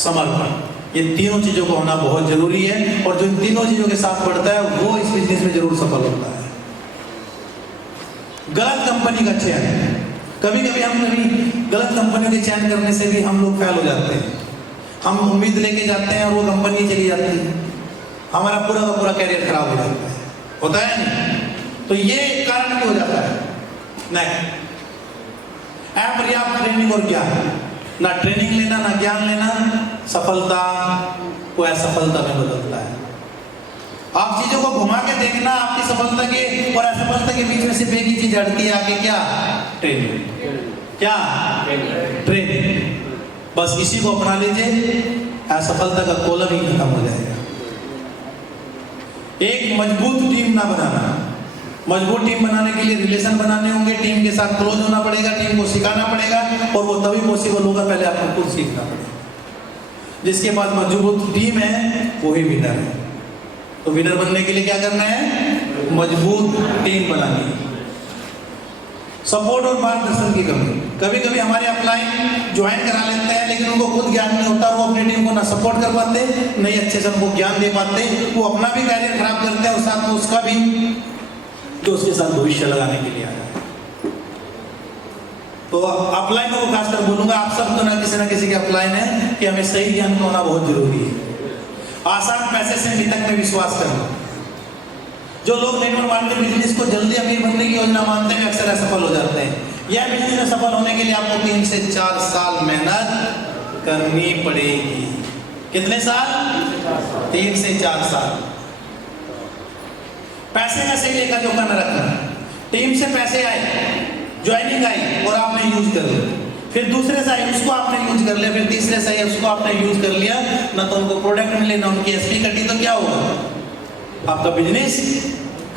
समर्पण। ये तीनों चीजों का होना बहुत जरूरी है, और जो इन तीनों चीजों के साथ बढ़ता है वो इस बिजनेस में जरूर सफल होता है। गलत कंपनी का चयन, कभी कभी हम गलत कंपनियों के चयन करने से भी हम लोग फेल हो जाते हैं। हम उम्मीद लेके जाते हैं और वो कंपनी चली जाती है, हमारा पूरा का पूरा कैरियर खराब हो जाता है। होता है नहीं? तो ये कारण भी हो जाता है। नहीं, अपर्याप्त ट्रेनिंग और ज्ञान, ना ट्रेनिंग लेना ना ज्ञान लेना सफलता को असफलता में बदलता है। आप चीजों को घुमा के देखना, आपकी सफलता के और असफलता के बीच में सिर्फ एक ही चीज अड़ती है आगे, क्या? ट्रेनिंग। क्या? ट्रेनिंग। बस इसी को अपना लीजिए, असफलता का कॉलम ही खत्म हो जाएगा। एक मजबूत टीम ना बनाना, मजबूत टीम बनाने के लिए रिलेशन बनाने होंगे, टीम के साथ क्लोज होना पड़ेगा, टीम को सिखाना पड़ेगा, और वो तभी पॉसिबल होगा, पहले आपको खुद सीखना पड़ेगा। जिसके पास मजबूत टीम है वही विनर है। तो विनर बनने के लिए क्या करना है? मजबूत टीम बनानी है। सपोर्ट और मार्गदर्शन की कमी, कभी कभी हमारे अपलाइन ज्वाइन करा लेते हैं लेकिन उनको खुद ज्ञान नहीं होता, वो अपनी टीम को ना सपोर्ट कर पाते, नहीं अच्छे से हमको ज्ञान दे पाते, वो अपना भी कैरियर खराब करते हैं और साथ में उसका भी जो उसके साथ भविष्य लगाने के लिए आया है। तो अपलाइन को खासकर बोलूंगा, आप सब तो ना किसी के अपलाइन है कि हमें सही ज्ञान होना बहुत जरूरी है। आसान पैसे से नितक में विश्वास करना। जो लोग नेटवर्क मार्केटिंग बिजनेस को जल्दी अमीर बनने की योजना मानते हैं अक्सर असफल हो जाते हैं। यह बिजनेस में सफल होने के लिए आपको 3 से 4 साल मेहनत करनी पड़ेगी। कितने साल? 3 से 4 साल। पैसे का सही लेखा जोखा न रखना। टीम से पैसे आए, ज्वाइनिंग आई और आपने यूज कर लिया, फिर दूसरे से आए उसको आपने यूज कर लिया, फिर तीसरे से आए उसको आपने यूज कर लिया, ना तो उनको प्रोडक्ट मिले ना उनकी एसपी कटी, तो क्या होगा? आपका बिजनेस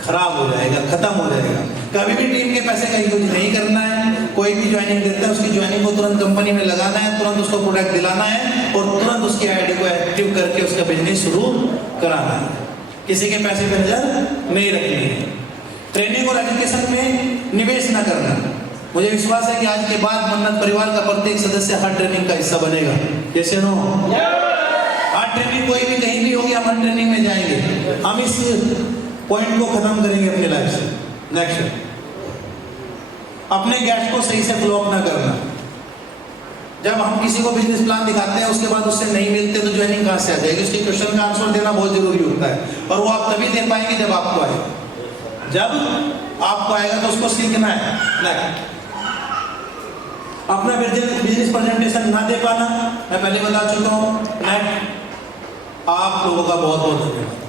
खराब हो जाएगा, खत्म हो जाएगा। कभी भी टीम के पैसे का यूज नहीं करना है। कोई भी ज्वाइनिंग देता है उसकी ज्वाइनिंग को तुरंत कंपनी में लगाना है, तुरंत उसको प्रोडक्ट दिलाना है और तुरंत उसकी आईडी को एक्टिव करके उसका बिजनेस शुरू कराना है। किसी के पैसे पे नजर नहीं रखनी है। ट्रेनिंग और एजुकेशन में निवेश न करना। मुझे विश्वास है कि आज के बाद मन्नत परिवार का प्रत्येक सदस्य हर ट्रेनिंग का हिस्सा बनेगा। जैसे नो हर ट्रेनिंग कोई भी कहीं भी होगी, हम हर ट्रेनिंग में जाएंगे। हम इस पॉइंट को खत्म करेंगे अपनी लाइफ से। नेक्स्ट, अपने गैस को सही से फ्लो अप ना करना। जब हम किसी को बिजनेस प्लान दिखाते हैं उसके बाद उससे नहीं मिलते तो ज्वाइनिंग कहाँ से आ जाएगी? उसके क्वेश्चन का आंसर देना बहुत जरूरी होता है और वो आप तभी दे पाएंगे जब आपको आए। जब आपको आएगा तो उसको सीखना है। नेक्स्ट, अपना बिजनेस प्रेजेंटेशन ना दे पाना, मैं पहले बता चुका हूँ। नेक्स्ट, आप लोगों का बहुत बहुत धन्यवाद।